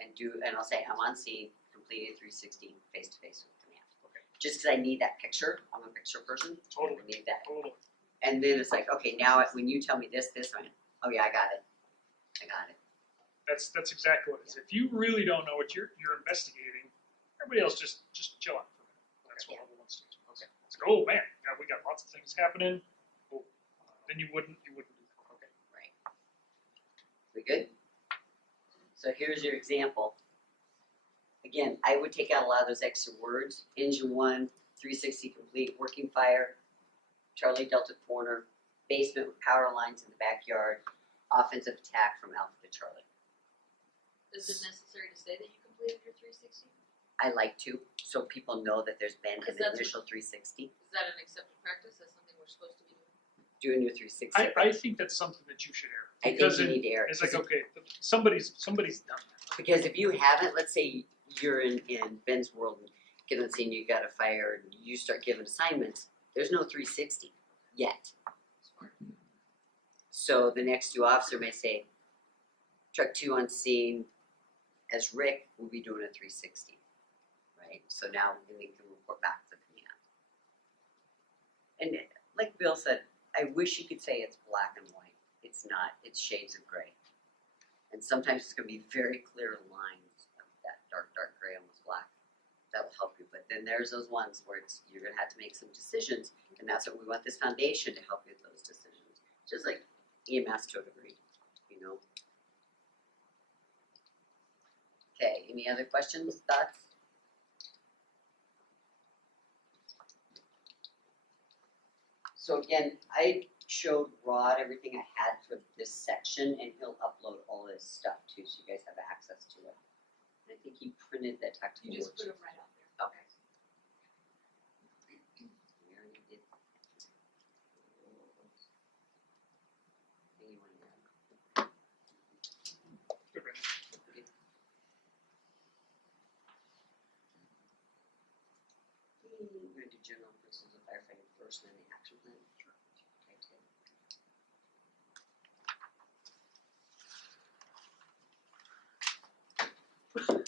and I'll say I'm on scene, completed 360 face to face with command. Okay. Just because I need that picture. I'm a picture person. Totally. I need that. Totally. And then it's like, okay, now when you tell me this, I'm like, oh yeah, I got it. That's exactly what it is. If you really don't know what you're investigating, everybody else just chill out for a minute. That's what level 1 staging is. Okay. It's like, oh man, we got lots of things happening. Oh, then you wouldn't do that. Okay. Right. We good? So here's your example. Again, I would take out a lot of those extra words. Engine 1, 360 complete, working fire, Charlie Delta corner, basement with power lines in the backyard, offensive attack from Alpha to Charlie. Is it necessary to say that you completed your 360? I like to, so people know that there's been Because an that's initial 360. Is that an accepted practice? That's something we're supposed to be doing? Doing your 360. I think that's something that you should air. I think Because you need to air it. it's like, okay, somebody's done that. Because if you haven't, let's say you're in Ben's world and get on scene, you got a fire, and you start giving assignments, there's no 360 yet. So the next 2 officer may say, truck 2 on scene, as Rick, will be doing a 360, right? So now we can report back to command. And like Bill said, I wish you could say it's black and white. It's not, it's shades of gray. And sometimes it's gonna be very clear lines of that dark gray, almost black. That'll help you, but then there's those ones where you're gonna have to make some decisions, and that's what we want this foundation to help you with those decisions. Just like EMS to a degree, you know. Okay, any other questions, thoughts? So again, I showed Rod everything I had for this section, and he'll upload all this stuff too, so you guys have access to it. I think he printed that tactical You just put worksheet. them right out there. Okay. We already did. Anything you wanna add? Good, right? We're gonna do general principles of firefighting first, then the action plan? Sure.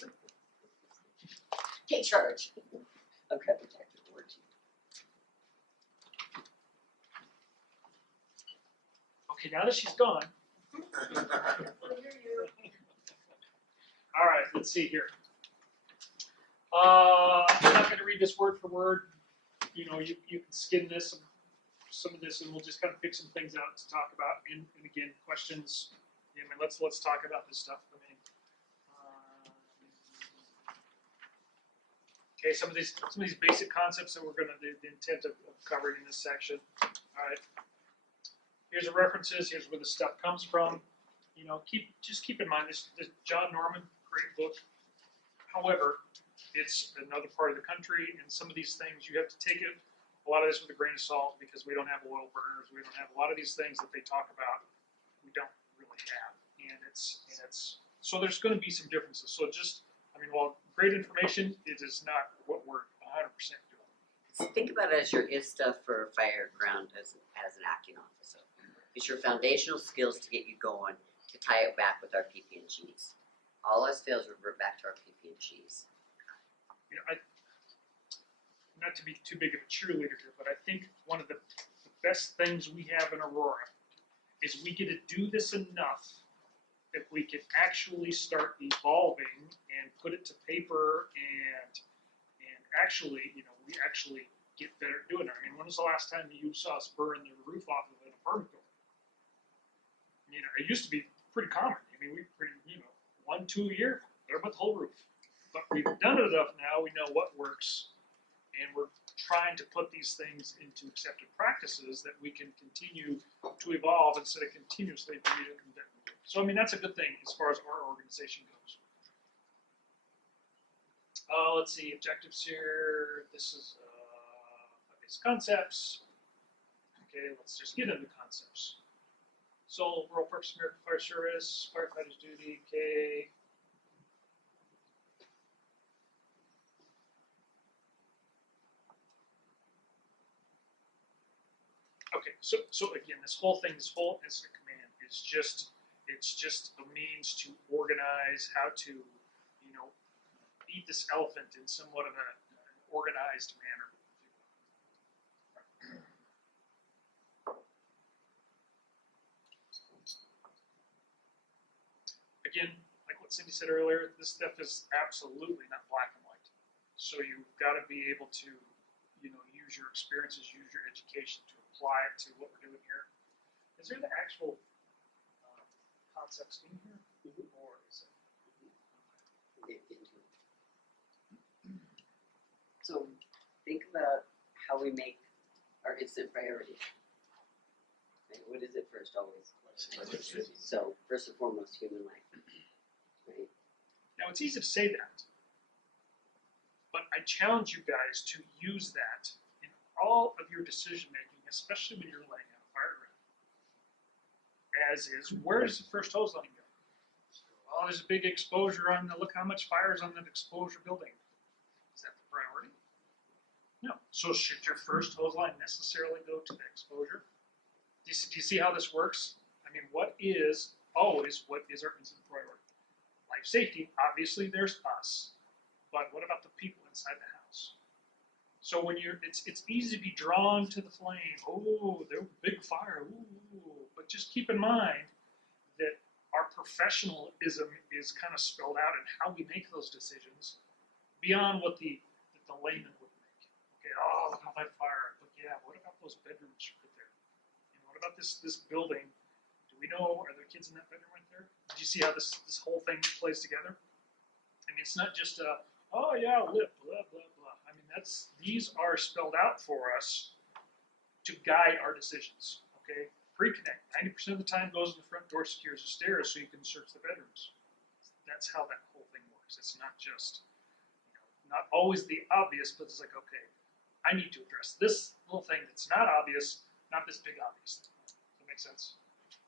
Take charge. Okay, protective word. Okay, now that she's gone. All right, let's see here. I'm not going to read this word for word. You know, you can skim this, some of this, and we'll just kind of pick some things out to talk about. And again, questions. I mean, let's talk about this stuff. I mean, okay, some of these basic concepts that we're going to the intent of covering in this section. All right. Here's the references. Here's where the stuff comes from. You know, just keep in mind this John Norman, great book. However, it's another part of the country, and some of these things you have to take it a lot of this with a grain of salt because we don't have oil burners. We don't have a lot of these things that they talk about. We don't really have, and it's so there's going to be some differences. So just while great information, it is not what we're 100% doing. So think about it as your if stuff for fire ground as an acting officer. It's your foundational skills to get you going, to tie it back with our PP&Gs. All else fails, revert back to our PP&Gs. You know, not to be too big of a cheerleader here, but I think one of the best things we have in Aurora is we get to do this enough that we can actually start evolving and put it to paper and actually, we actually get better at doing it. I mean, when was the last time you saw us burn the roof off of an apartment building? It used to be pretty common. I mean, we pretty, 1, 2 a year, they're about the whole roof. But we've done it enough now, we know what works, and we're trying to put these things into accepted practices that we can continue to evolve instead of continuously reinventing. So, that's a good thing as far as our organization goes. Let's see, objectives here. This is basic concepts. Okay, let's just get into concepts. So, rural purpose American Fire Service, firefighters duty, okay. Okay, so again, this whole incident command is just a means to organize how to, eat this elephant in somewhat of an organized manner. Again, like what Cindy said earlier, this stuff is absolutely not black and white. So you've got to be able to, use your experiences, use your education to apply it to what we're doing here. Is there the actual concepts in here, or is it? So think about how we make our instant priority. Right? What is it first always? So first and foremost, human life. Right? Now it's easy to say that, but I challenge you guys to use that in all of your decision making, especially when you're laying out a fire ground. As is, where does the first hose line go? Oh, there's a big exposure on the, look how much fire is on that exposure building. Is that the priority? No. So should your first hose line necessarily go to the exposure? Do you see how this works? What is our incident priority? Life safety, obviously there's us, but what about the people inside the house? So when it's easy to be drawn to the flame. Oh, there's a big fire. Ooh, but just keep in mind that our professionalism is kind of spelled out in how we make those decisions beyond what the layman would make. Okay, oh, look how that fire. But yeah, what about those bedrooms right there? What about this building? Do we know, are there kids in that bedroom right there? Did you see how this whole thing plays together? It's not just oh yeah, lip, blah, blah, blah. These are spelled out for us to guide our decisions, okay? Pre-connect, 90% of the time goes in the front door, secures the stairs so you can search the bedrooms. That's how that whole thing works. It's not just, not always the obvious, but it's like, okay, I need to address this little thing that's not obvious, not this big obvious thing. Does that make sense?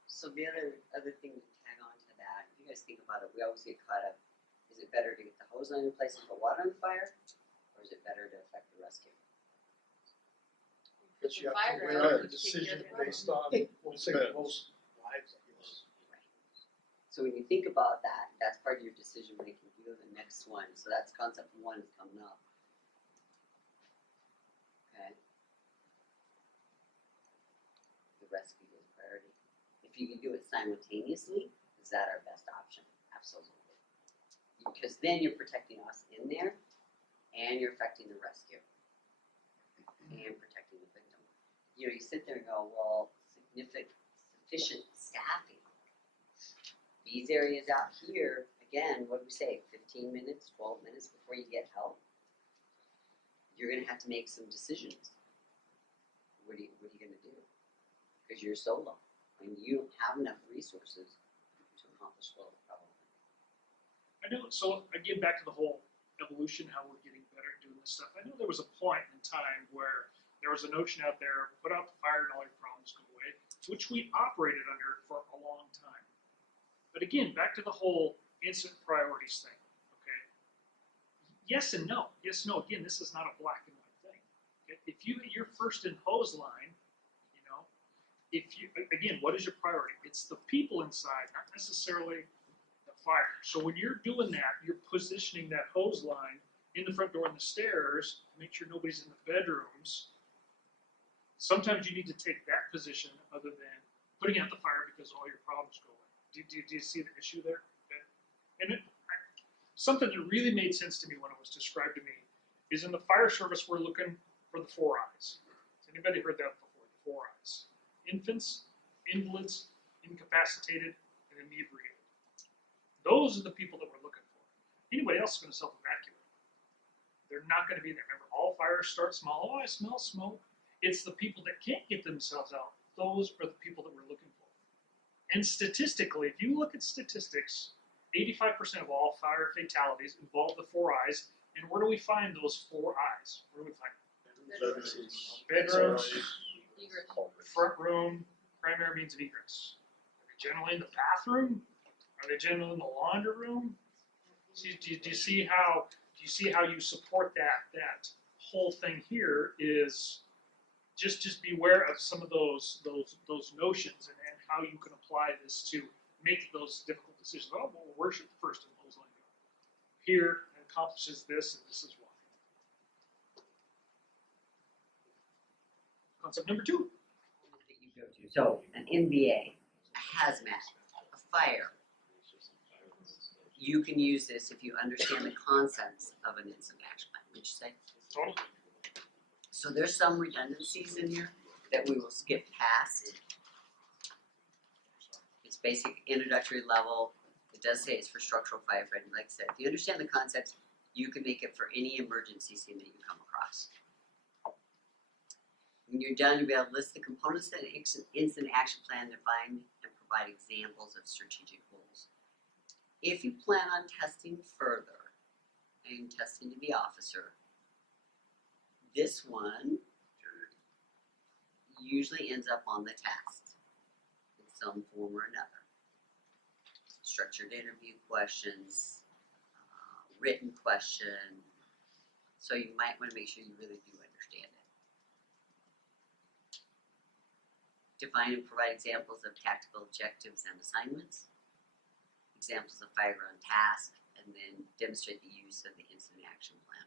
So the other thing to tag on to that, if you guys think about it, we always get caught up, is it better to get the hose line in place and put water on the fire? Or is it better to affect the rescue? But If you a have to fire weigh alarm out the would take care decision of the problem. based on, we'll say, Yeah. most lives, I guess. So when you think about that, that's part of your decision making. You go to the next one. So that's concept one is coming up. Okay. The rescue is priority. If you can do it simultaneously, is that our best option? Absolutely. Because then you're protecting us in there, and you're affecting the rescue, and protecting the victim. You know, you sit there and go, well, sufficient staffing. These areas out here, again, what do we say, 15 minutes, 12 minutes before you get help? You're gonna have to make some decisions. What are you gonna do? Because you're solo, and you don't have enough resources to accomplish what the problem. I know, so again, back to the whole evolution, how we're getting better at doing this stuff. I know there was a point in time where there was a notion out there, put out the fire and all your problems go away, which we operated under for a long time. But again, back to the whole incident priorities thing, okay? Yes and no. Yes, no, again, this is not a black and white thing. Okay? If you're first in hose line, you know, again, what is your priority? It's the people inside, not necessarily the fire. So when you're doing that, you're positioning that hose line in the front door and the stairs to make sure nobody's in the bedrooms. Sometimes you need to take that position other than putting out the fire because all your problems go away. Do you see the issue there? Okay. And something that really made sense to me when it was described to me is in the fire service, we're looking for the 4 eyes. Has anybody heard that before? The 4 eyes. Infants, invalids, incapacitated, and inebriated. Those are the people that we're looking for. Anybody else is going to self-evacuate. They're not going to be there. Remember, all fires start small. Oh, I smell smoke. It's the people that can't get themselves out. Those are the people that we're looking for. And statistically, if you look at statistics, 85% of all fire fatalities involve the 4 eyes. And where do we find those 4 eyes? Where do we find them? Bedrooms, Egress. front room, primary means of egress. Are they generally in the bathroom? Are they generally in the laundry room? Do you see how you support that whole thing here is just be aware of some of those notions and how you can apply this to make those difficult decisions. Oh, well, where should the first hose line go? Here, it accomplishes this, and this is why. Concept number 2. That you go to. So an NBA, a hazmat, a fire. You can use this if you understand the concepts of an incident action plan. Would you say? Totally. So there's some redundancies in here that we will skip past. It's basic introductory level. It does say it's for structural firefighting. Like I said, if you understand the concepts, you can make it for any emergency scene that you come across. When you're done, you'll be able to list the components of the incident action plan, define and provide examples of strategic goals. If you plan on testing further and testing to be officer, this one usually ends up on the test in some form or another. Structured interview questions, written question, so you might want to make sure you really do understand it. Define and provide examples of tactical objectives and assignments, examples of fire on task, and then demonstrate the use of the incident action plan.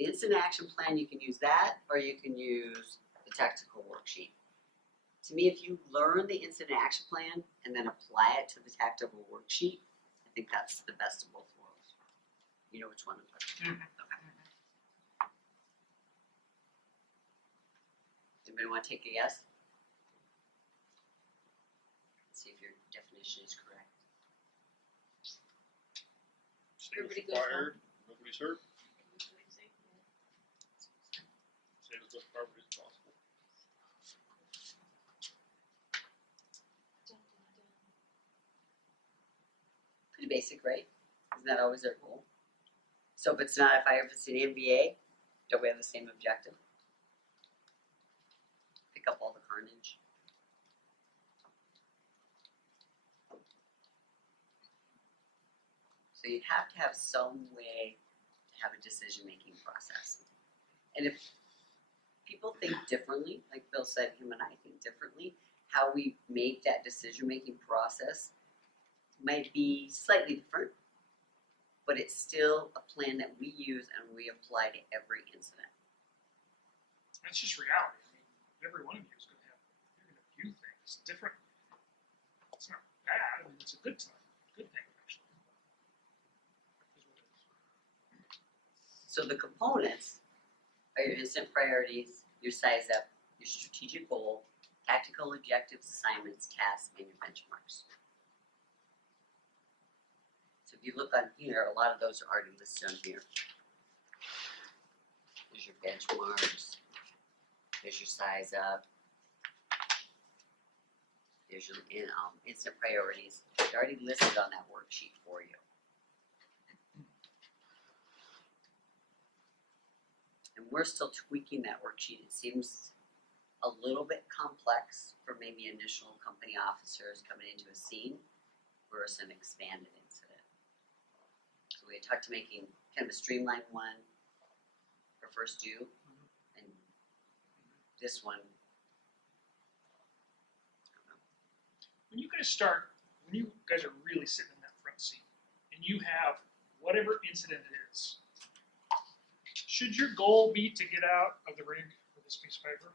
The incident action plan, you can use that, or you can use the tactical worksheet. To me, if you learn the incident action plan and then apply it to the tactical worksheet, I think that's the best of both worlds. You know which one I'm talking about? Okay. Anybody want to take a guess? See if your definition is correct. Everybody goes Fired, nobody's hurt. Save as much property as possible. Pretty basic, right? Isn't that always our goal? So if it's not a fire, if it's an MBA, don't we have the same objective? Pick up all the carnage. So you have to have some way to have a decision-making process. And if people think differently, like Bill said, him and I think differently. How we make that decision-making process might be slightly different, but it's still a plan that we use and we apply to every incident. That's just reality. I mean, every one of you is going to have, you're going to view things differently. It's not bad. I mean, it's a good time, good thing actually. Is what it is. So the components are your instant priorities, your size up, your strategic goal, tactical objectives, assignments, tasks, and your benchmarks. So if you look on here, a lot of those are already listed on here. There's your benchmarks, there's your size up, there's your instant priorities. They're already listed on that worksheet for you. And we're still tweaking that worksheet. It seems a little bit complex for maybe initial company officers coming into a scene versus an expanded incident. So we had talked to making kind of a streamlined one for first due, and this one, When you guys start, when you guys are really sitting in that front seat, and you have whatever incident it is, should your goal be to get out of the rig with this piece of paper?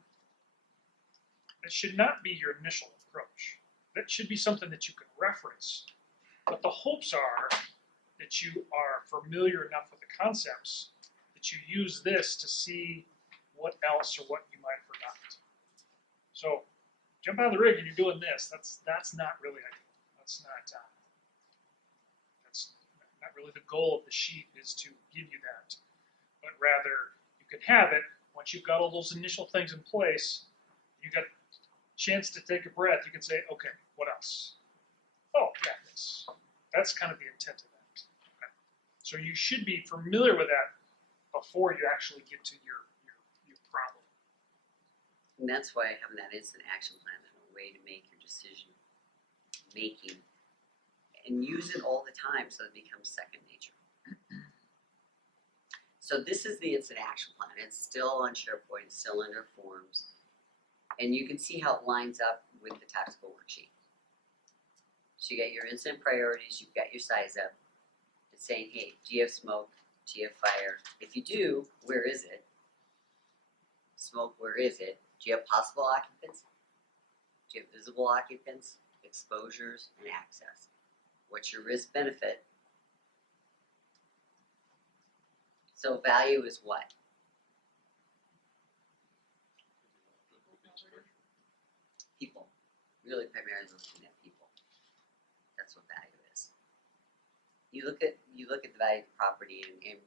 That should not be your initial approach. That should be something that you can reference. But the hopes are that you are familiar enough with the concepts that you use this to see what else or what you might have forgotten. So, jump out of the rig and you're doing this. That's not really ideal. That's not really the goal of the sheet, is to give you that. But rather, you can have it once you've got all those initial things in place. You got a chance to take a breath. You can say, okay, what else? Oh, yeah, that's kind of the intent of that. Okay. So you should be familiar with that before you actually get to your problem. and that's why having that instant action plan is a way to make your decision making and use it all the time so it becomes second nature. So this is the instant action plan. It's still on SharePoint, it's still under forms. And you can see how it lines up with the tactical worksheet. So you got your instant priorities, you've got your size up. It's saying, hey, do you have smoke? Do you have fire? If you do, where is it? Smoke, where is it? Do you have possible occupants? Do you have visible occupants, exposures, and access? What's your risk benefit? So value is what? People. Really primarily looking at people. That's what value is. You look at the value of the property, and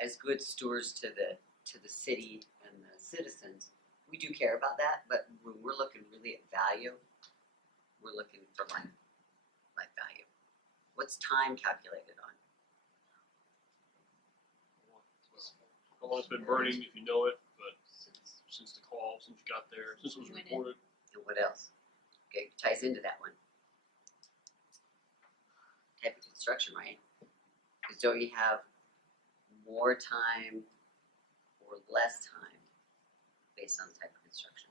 as good stewards to the city and the citizens, we do care about that, but when we're looking really at value, we're looking for life value. What's time calculated on? How long it's been burning, if you know it, but since the call, since you got there, since it was When it- reported. And what else? Okay, ties into that one. Type of construction, right? Because don't you have more time or less time based on the type of construction?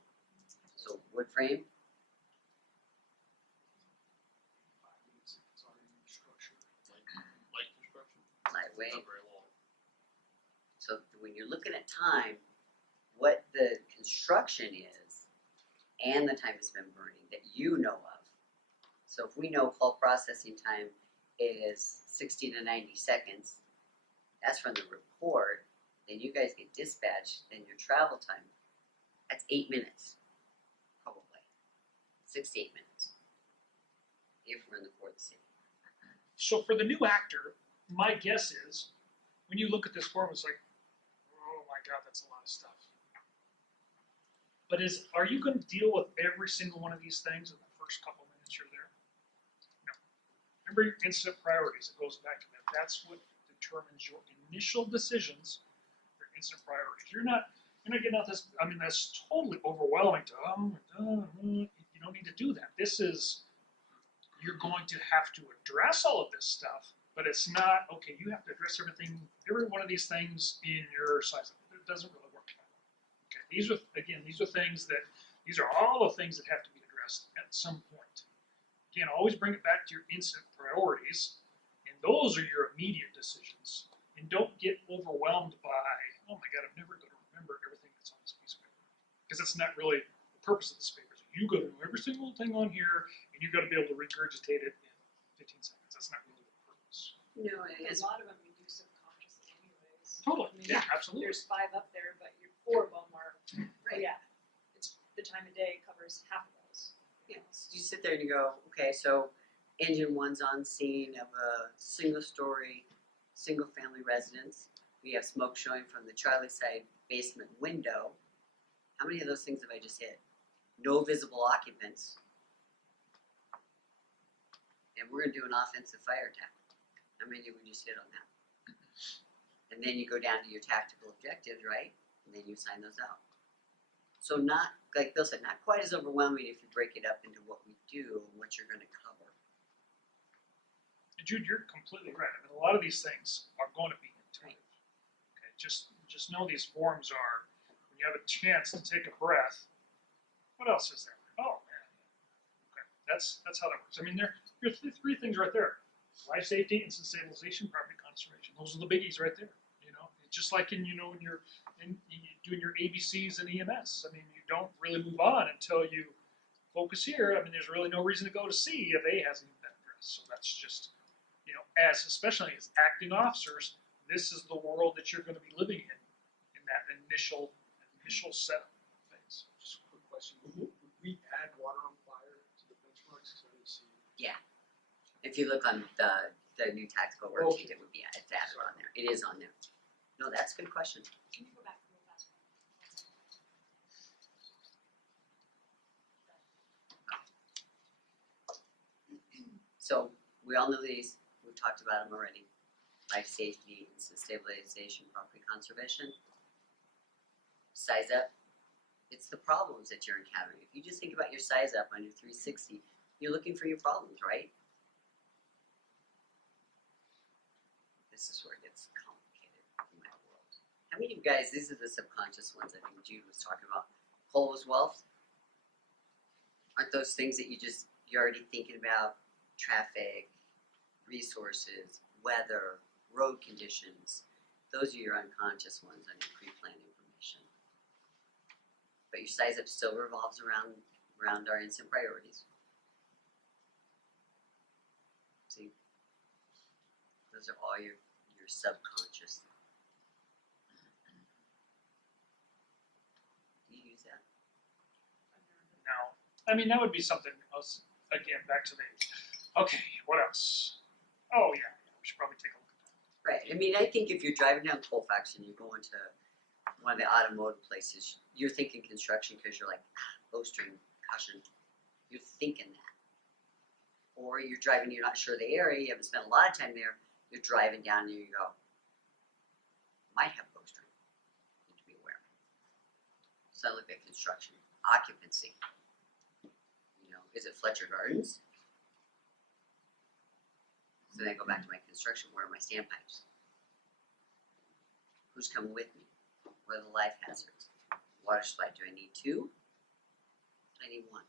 So wood frame, It's already in structure. Light construction, lightweight. not very long. So when you're looking at time, what the construction is and the time it's been burning that you know of. So if we know call processing time is 60 to 90 seconds, that's from the report, then you guys get dispatched, then your travel time, that's 8 minutes, probably. 6 to 8 minutes. If we're in the core of the city. So for the new actor, my guess is, when you look at this form, it's like, oh my God, that's a lot of stuff. But are you going to deal with every single one of these things in the first couple minutes you're there? No. Remember instant priorities. It goes back to that. That's what determines your initial decisions. Your instant priorities. You're not getting out this. I mean, that's totally overwhelming to. You don't need to do that. This is. You're going to have to address all of this stuff, but it's not okay. You have to address every one of these things in your size. It doesn't really work that way. Okay. these are things that, these are all the things that have to be addressed at some point. Again, always bring it back to your instant priorities, and those are your immediate decisions. And don't get overwhelmed by, oh my God, I'm never going to remember everything that's on this piece of paper. Because that's not really the purpose of this paper. So you got to know every single thing on here, and you got to be able to regurgitate it in 15 seconds. That's not really the purpose. No, A lot of them you do subconsciously anyways. Totally. I mean, Yeah, absolutely. There's 5 up there, but 4 of them are, Right. yeah, it's the time of day covers half of those. Yeah, so you sit there and you go, okay, so engine one's on scene of a single-story, single-family residence. We have smoke showing from the Charlie side basement window. How many of those things have I just hit? No visible occupants. And we're gonna do an offensive fire attack. How many did we just hit on that? And then you go down to your tactical objectives, right? And then you sign those out. So not, like Bill said, not quite as overwhelming if you break it up into what we do and what you're gonna cover. And Jude, you're completely right. I mean, a lot of these things are going to be intuitive. Okay, just know these forms are, when you have a chance to take a breath, what else is there? Oh, man. Okay, that's how that works. I mean, there are 3 things right there. Life safety, instant stabilization, property conservation. Those are the biggies right there. You know, it's just like in you're doing your ABCs and EMS. I mean, you don't really move on until you focus here. I mean, there's really no reason to go to C if A hasn't been addressed. So that's just, especially as acting officers, this is the world that you're going to be living in that initial setup phase. Just a quick question. Would we add water on fire to the benchmarks? 'Cause I didn't see. If you look on the new tactical worksheet, it would be added on there. It is on there. No, that's a good question. Can you go back real fast? So we all know these. We've talked about them already. Life safety, instant stabilization, property conservation. Size up. It's the problems that you're encountering. If you just think about your size up on your 360, you're looking for your problems, right? This is where it gets complicated in my world. How many of you guys, these are the subconscious ones I think Jude was talking about. Cole's wealth. Aren't those things that you're already thinking about? Traffic, resources, weather, road conditions. Those are your unconscious ones on your pre-planned information. But your size up still revolves around our instant priorities. See? Those are all your subconscious. Do you use that? Now, I mean, that would be something else. Again, back to the, okay, what else? Oh yeah, we should probably take a look at that. Right. I mean, I think if you're driving down Colfax and you're going to one of the automotive places, you're thinking construction because you're like, bowstring, cushion. You're thinking that. Or you're driving, you're not sure the area, you haven't spent a lot of time there, you're driving down there, you go, might have bowstring. Need to be aware. So I look at construction. Occupancy. Is it Fletcher Gardens? So then I go back to my construction. Where are my standpipes? Who's coming with me? What are the life hazards? Water supply. Do I need 2? I need 1.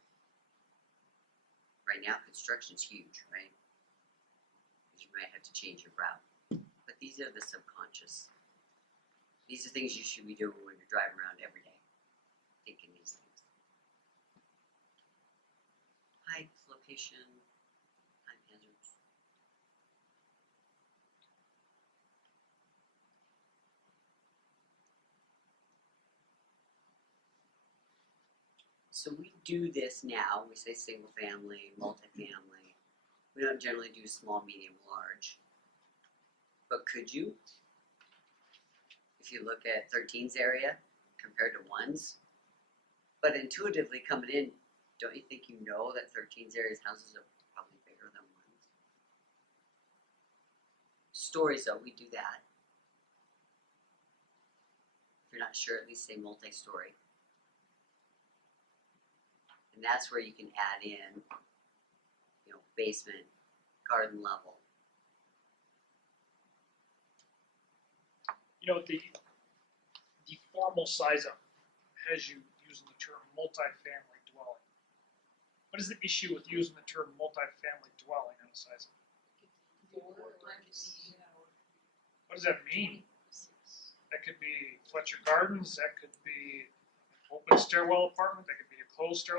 Right now, construction's huge, right? Because you might have to change your route. But these are the subconscious. These are things you should be doing when you're driving around every day, thinking these things. Heights, location, time hazards. So we do this now. We say single family, multifamily. We don't generally do small, medium, large. But could you? If you look at 13's area compared to 1's. But intuitively coming in, don't you think you know that 13's area's houses are probably bigger than 1's? Stories though, we do that. If you're not sure, at least say multi-story. And that's where you can add in, basement, garden level. The formal size up has you using the term multifamily dwelling. What is the issue with using the term multifamily dwelling on a size? What does that mean? That could be Fletcher Gardens, that could be an open stairwell apartment, that could be a closed stairwell